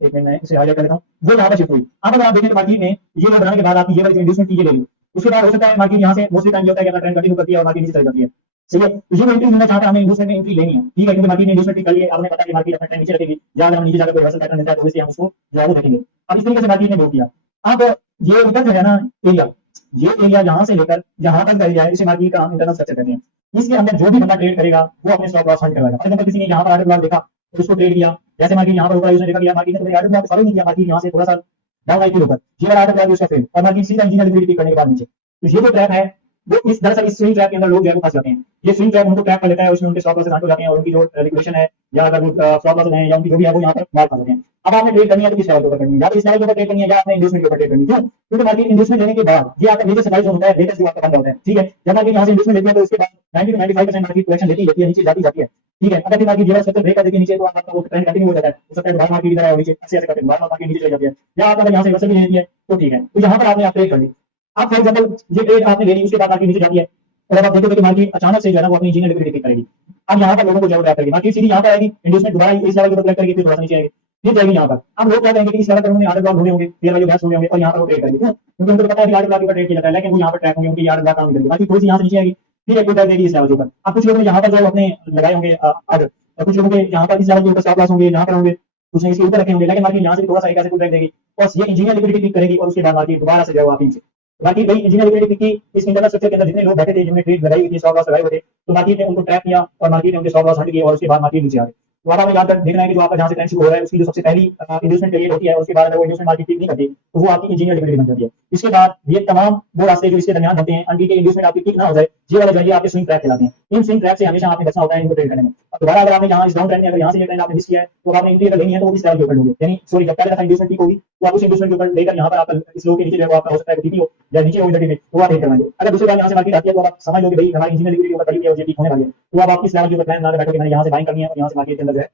एक मिनट मैं इसे हाईलाइट कर लेता हूँ, वो यहाँ पर शिफ्ट हुई। अब अगर आप देखें तो मार्केट ने ये लो बनाने के बाद आपकी ये वाली इन्वेस्टमेंट की ले ली, उसके बाद हो सकता है मार्केट यहाँ से मोस्टली टाइम होता है कि अपना ट्रेंड कंटिन्यू करती है और मार्केट नीचे चली जाती है। सही है, तो ये एंट्री होना चाहता है, हमें इन्वेस्टमेंट में एंट्री लेनी है, ठीक है, क्योंकि मार्केट ने इन्वेस्टमेंट कर लिया, आपने पता है कि मार्केट अपना ट्रेंड नीचे रखेगी, या अगर हम नीचे जाकर कोई रिवर्सल पैटर्न मिलता है तो इससे हम उसको जो है वो देखेंगे। अब इस तरीके से मार्केट ने मूव किया। अब ये ऊपर जो है ना एरिया, ये एरिया यहाँ से लेकर यहाँ तक एरिया है, इसे मार्केट का हम इंटरनल स्ट्रक्चर कहते हैं। इसके अंदर जो भी बंदा ट्रेड करेगा वो अपने स्टॉप लॉस हंट करवाएगा। फॉर एग्जांपल किसी ने यहाँ पर आर्डर ब्लॉक देखा तो उसको ट्रेड किया, जैसे मार्केट यहाँ पर ऊपर उसने देखा कि मार्केट ने तो आर्डर ब्लॉक फॉलो नहीं किया, मार्केट यहाँ से थोड़ा सा डाउन आई थी ऊपर, ये वाला आर्डर ब्लॉक उसका फेल और मार्केट सीधा इंजीनियर लिक्विडिटी करने के बाद नीचे। तो ये जो ट्रैप है वो इस दरअसल इस स्विंग ट्रैप के अंदर लोग जो है फंस जाते हैं। ये स्विंग ट्रैप उनको ट्रैप कर लेता है, उसमें उनके स्टॉप लॉसेस हट हो जाते हैं और उनकी जो लिक्विडेशन है या अगर वो स्टॉप लॉसेस हैं या उनकी जो भी है वो यहाँ पर मार खा जाते हैं। अब आपने ट्रेड करनी है तो किस लेवल के ऊपर करनी है, या तो इस लेवल के ऊपर ट्रेड करनी है या आपने इन्वेस्टमेंट के ऊपर ट्रेड करनी है। क्यों? क्योंकि मार्केट इन्वेस्टमेंट लेने के बाद ये आपका मेजर सप्लाई होता है, लेटेस्ट जो आपका बंद होता है, ठीक है। जब मार्केट यहाँ से इन्वेस्टमेंट लेती है तो उसके बाद 90 to 95% मार्केट कलेक्शन लेती है, नीचे जाती है, ठीक है। अगर फिर मार्केट जेवर स्ट्रक्चर ब्रेक कर देती है नीचे तो आपका वो ट्रेंड कंटिन्यू हो जाता है, हो सकता है बाहर मार्केट इधर आए नीचे ऐसे ऐसे करके बाहर मार्केट नीचे चली जाती है, या आप अगर यहाँ से रिवर्सल भी ले लेती है तो ठीक है। तो यहाँ पर आपने आप ट्रेड कर ली। अब फॉर एग्जांपल ये ट्रेड आपने ले ली, उसके बाद मार्केट नीचे जाती है और अब आप देखोगे कि मार्केट अचानक से जो है ना वो अपनी इंजीनियर लिक्विडिटी करेगी। अब यहाँ पर लोगों को जो ट्रैप करेगी, मार्केट सीधी यहाँ पर आएगी, इन्वेस्टमेंट दोबारा इस लेवल के ऊपर कलेक्ट करेगी, फिर थोड़ा सा नीचे आएगी, फिर जाएगी यहाँ पर। अब लोग क्या करेंगे कि इस लेवल पर उन्होंने आर्डर ब्लॉक ढूंढे होंगे, फेयर वैल्यू गैप्स ढूंढे होंगे और यहाँ पर वो ट्रेड करेंगे। क्यों? क्योंकि उनको पता है कि आर्डर ब्लॉक के ऊपर ट्रेड किया जाता है, लेकिन वो यहाँ पर ट्रैप होंगे, उनकी आर्डर ब्लॉक काम नहीं करेगी, बाकी थोड़ी सी यहाँ से नीचे आएगी, फिर एक ट्रेड देगी इस लेवल के ऊपर। अब कुछ लोगों ने यहाँ पर जो अपने लगाए होंगे आर्डर, और कुछ लोगों के यहाँ पर इस लेवल के ऊपर स्टॉप लॉस होंगे, यहाँ पर होंगे, कुछ ने इसके ऊपर रखे होंगे, लेकिन मार्केट यहाँ से थोड़ा सा एक ऐसे ट्रेड देगी और ये इंजीनियर लिक्विडिटी पिक करेगी और उसके बाद मार्केट दोबारा से जो है बाकी भाई इंजीनियर लिक्विडिटी की इस इंटरनल स्ट्रक्चर के अंदर जितने लोग बैठे थे जिन्होंने ट्रेड लगाई हुई थी, स्टॉप लॉस लगाए हुए थे, तो मार्केट ने उनको ट्रैप किया और मार्केट ने उनके स्टॉप लॉस हट किए और उसके बाद मार्केट नीचे आ गई। तो अब हमें याद देखना है कि जो आपका जहाँ से ट्रेंड शुरू हो रहा है उसकी जो सबसे पहली इन्वेस्टमेंट पीरियड होती है, उसके बाद अगर वो इन्वेस्टमेंट मार्केट पिक नहीं करती तो वो आपकी इंजीनियर लिक्विडिटी बन जाती है। इसके बाद ये तमाम वो रास्ते जो इसके दरमियान बनते हैं अनटिल के इन्वेस्टमेंट आपकी पिक ना हो जाए, ये वाले जाइए आपके स्विंग ट्रैप कहलाते हैं। इन स्विंग ट्रैप से हमेशा आपने बचना होता है इनको ट्रेड करने में। अब दोबारा अगर आपने यहाँ इस डाउन ट्रेंड में अगर यहाँ से ये ट्रेंड आपने मिस किया है तो आपने एंट्री अगर लेनी है तो वो इस लेवल के ऊपर लोगे, यानी सॉरी जब पहले दफा इन्वेस्टमेंट पिक होगी तो आप उस इन्वेस्टमेंट के ऊपर लेकर यहाँ पर आपका इस लो के नीचे जो आपका हो सकता है टीपी हो या नीचे हो इधर तो आप करवाएंगे। अगर दूसरी बार यहाँ से मार्केट आती है तो आप समझ लोगे भाई हमारी इंजीनियर लिक्विडिटी के ऊपर पड़ी है और ये पिक होने वाली है, तो आप इस लेवल के ऊपर प्लान बना बैठोगे मैंने यहाँ से बाइंग करनी है और यहाँ से मार्केट के अंदर जो है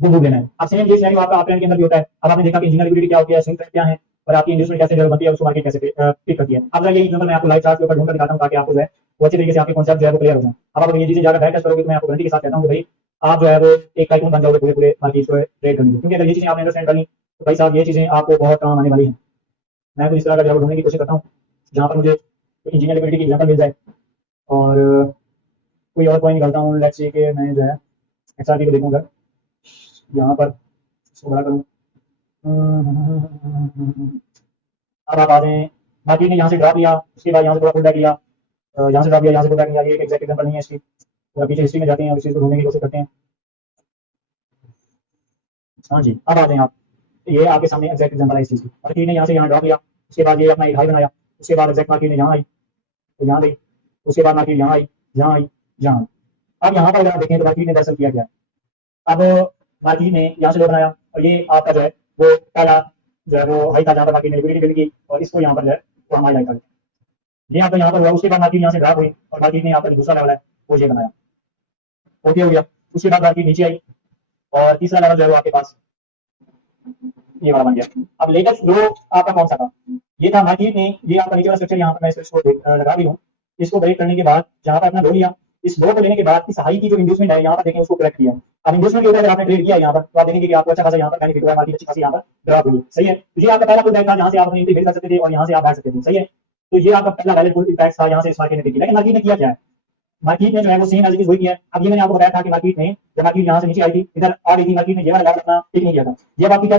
वो मूव लेना है। अब सेम ये सिनेरियो आपका अपट्रेंड के अंदर भी होता है। अब आपने देखा कि इंजीनियर लिक्विडिटी क्या होती है, स्विंग ट्रेड क्या है और आपकी इन्वेस्टमेंट कैसे बनती है, उसको मार्केट कैसे पिक करती है। अब ये एग्जांपल मैं आपको लाइव चार्ट के ऊपर ढूंढकर दिखाता हूं ताकि आपको जो है वो अच्छी तरीके से आपके कॉन्सेप्ट जो है वो क्लियर हो जाए। अब आप ये चीजें जाकर बैक टेस्ट करोगे तो मैं आपको गारंटी के साथ कहता हूं कि भाई आप जो है वो एक टाइकून बन जाओगे पूरे मार्केट को ट्रेड करने की, क्योंकि अगर ये चीजें आपने अंडरस्टैंड कर ली तो भाई साहब ये चीजें आपको बहुत काम आने वाली है। मैं तो इस तरह का जवाब ढूंढने की कोशिश करता हूँ जहाँ पर मुझे इंजीनियर लिक्विडिटी की एग्जांपल मिल जाए और कोई और पॉइंट निकालता हूँ। लेट्स से कि मैं जो है एक्सआरपी को देखूंगा यहाँ पर, इसको बड़ा करूँ। अब आप आ जाए, मार्केट ने यहाँ से ड्रॉप लिया, उसके बाद यहाँ से थोड़ा पुल बैक लिया, यहाँ से ड्रॉप लिया, यहाँ से पुल बैक लिया, ये एक एग्जैक्ट एग्जांपल नहीं है इसकी, तो पीछे हिस्ट्री में जाते हैं और इस चीज़ को ढूंढने की कोशिश करते हैं। हाँ जी, अब आ जाए आप, ये आपके सामने एग्जैक्ट एग्जांपल है इस चीज़ की। मार्केट ने यहाँ से यहाँ ड्रॉप लिया, उसके बाद ये अपना एक हाई बनाया, उसके बाद एग्जैक्ट मार्केट ने यहाँ आई तो यहाँ गई, उसके बाद मार्केट यहाँ आई, यहाँ आई, यहाँ। अब यहाँ पर अगर आप देखें तो मार्केट ने दरअसल किया क्या, अब मार्केट ने यहाँ से लो बनाया और ये आपका जो है वो पहला जो है वो हाई था जहाँ पर मार्केट ने लिक्विडिटी बिल्ड की और इसको यहाँ पर जो है वो हम हाई कर ये आपका यहाँ पर हुआ। उसके बाद मार्केट यहाँ से ड्रॉप हुई और मार्केट ने यहाँ पर दूसरा लेवल है वो ये बनाया, ओके हो गया। उसके बाद मार्केट नीचे आई और तीसरा लेवल जो है वो आपके पास ये वाला बन गया। अब लेटेस्ट लो आपका कौन सा था, ये था मार्केट ने ये आपका नीचे वाला स्ट्रक्चर यहाँ पर मैं इसको लगा दी हूँ, इसको ब्रेक करने के बाद जहाँ पर अपना लो लिया, इस लो को लेने के बाद इस हाई की जो इंड्यूसमेंट है यहाँ पर देखें उसको करेक्ट किया। अब इंड्यूसमेंट के ऊपर अगर आपने ट्रेड किया यहाँ पर तो आप देखेंगे कि आपको अच्छा खासा यहाँ पर बेनिफिट हुआ, मार्केट अच्छी खासी यहाँ पर ड्रॉप हुई, सही है। तो ये आपका पहला पुल बैक था जहाँ से आप अपनी एंट्री कर सकते थे और यहाँ से आप बैठ सकते थे, सही है। तो ये आपका पहला वैलिड पुल बैक था, यहाँ से इस मार्केट ने देखी। लेकिन मार्केट ने किया क्या है, मार्केट ने जो है वो सेम एज इट इज वही किया है। अब ये मैंने आपको बताया था कि मार्केट में जब मार्केट यहाँ से नीचे आई थी, इधर आ गई थी मार्केट ने, ये वाला लॉट अपना टिक नहीं किया था। ये अब आपकी क्या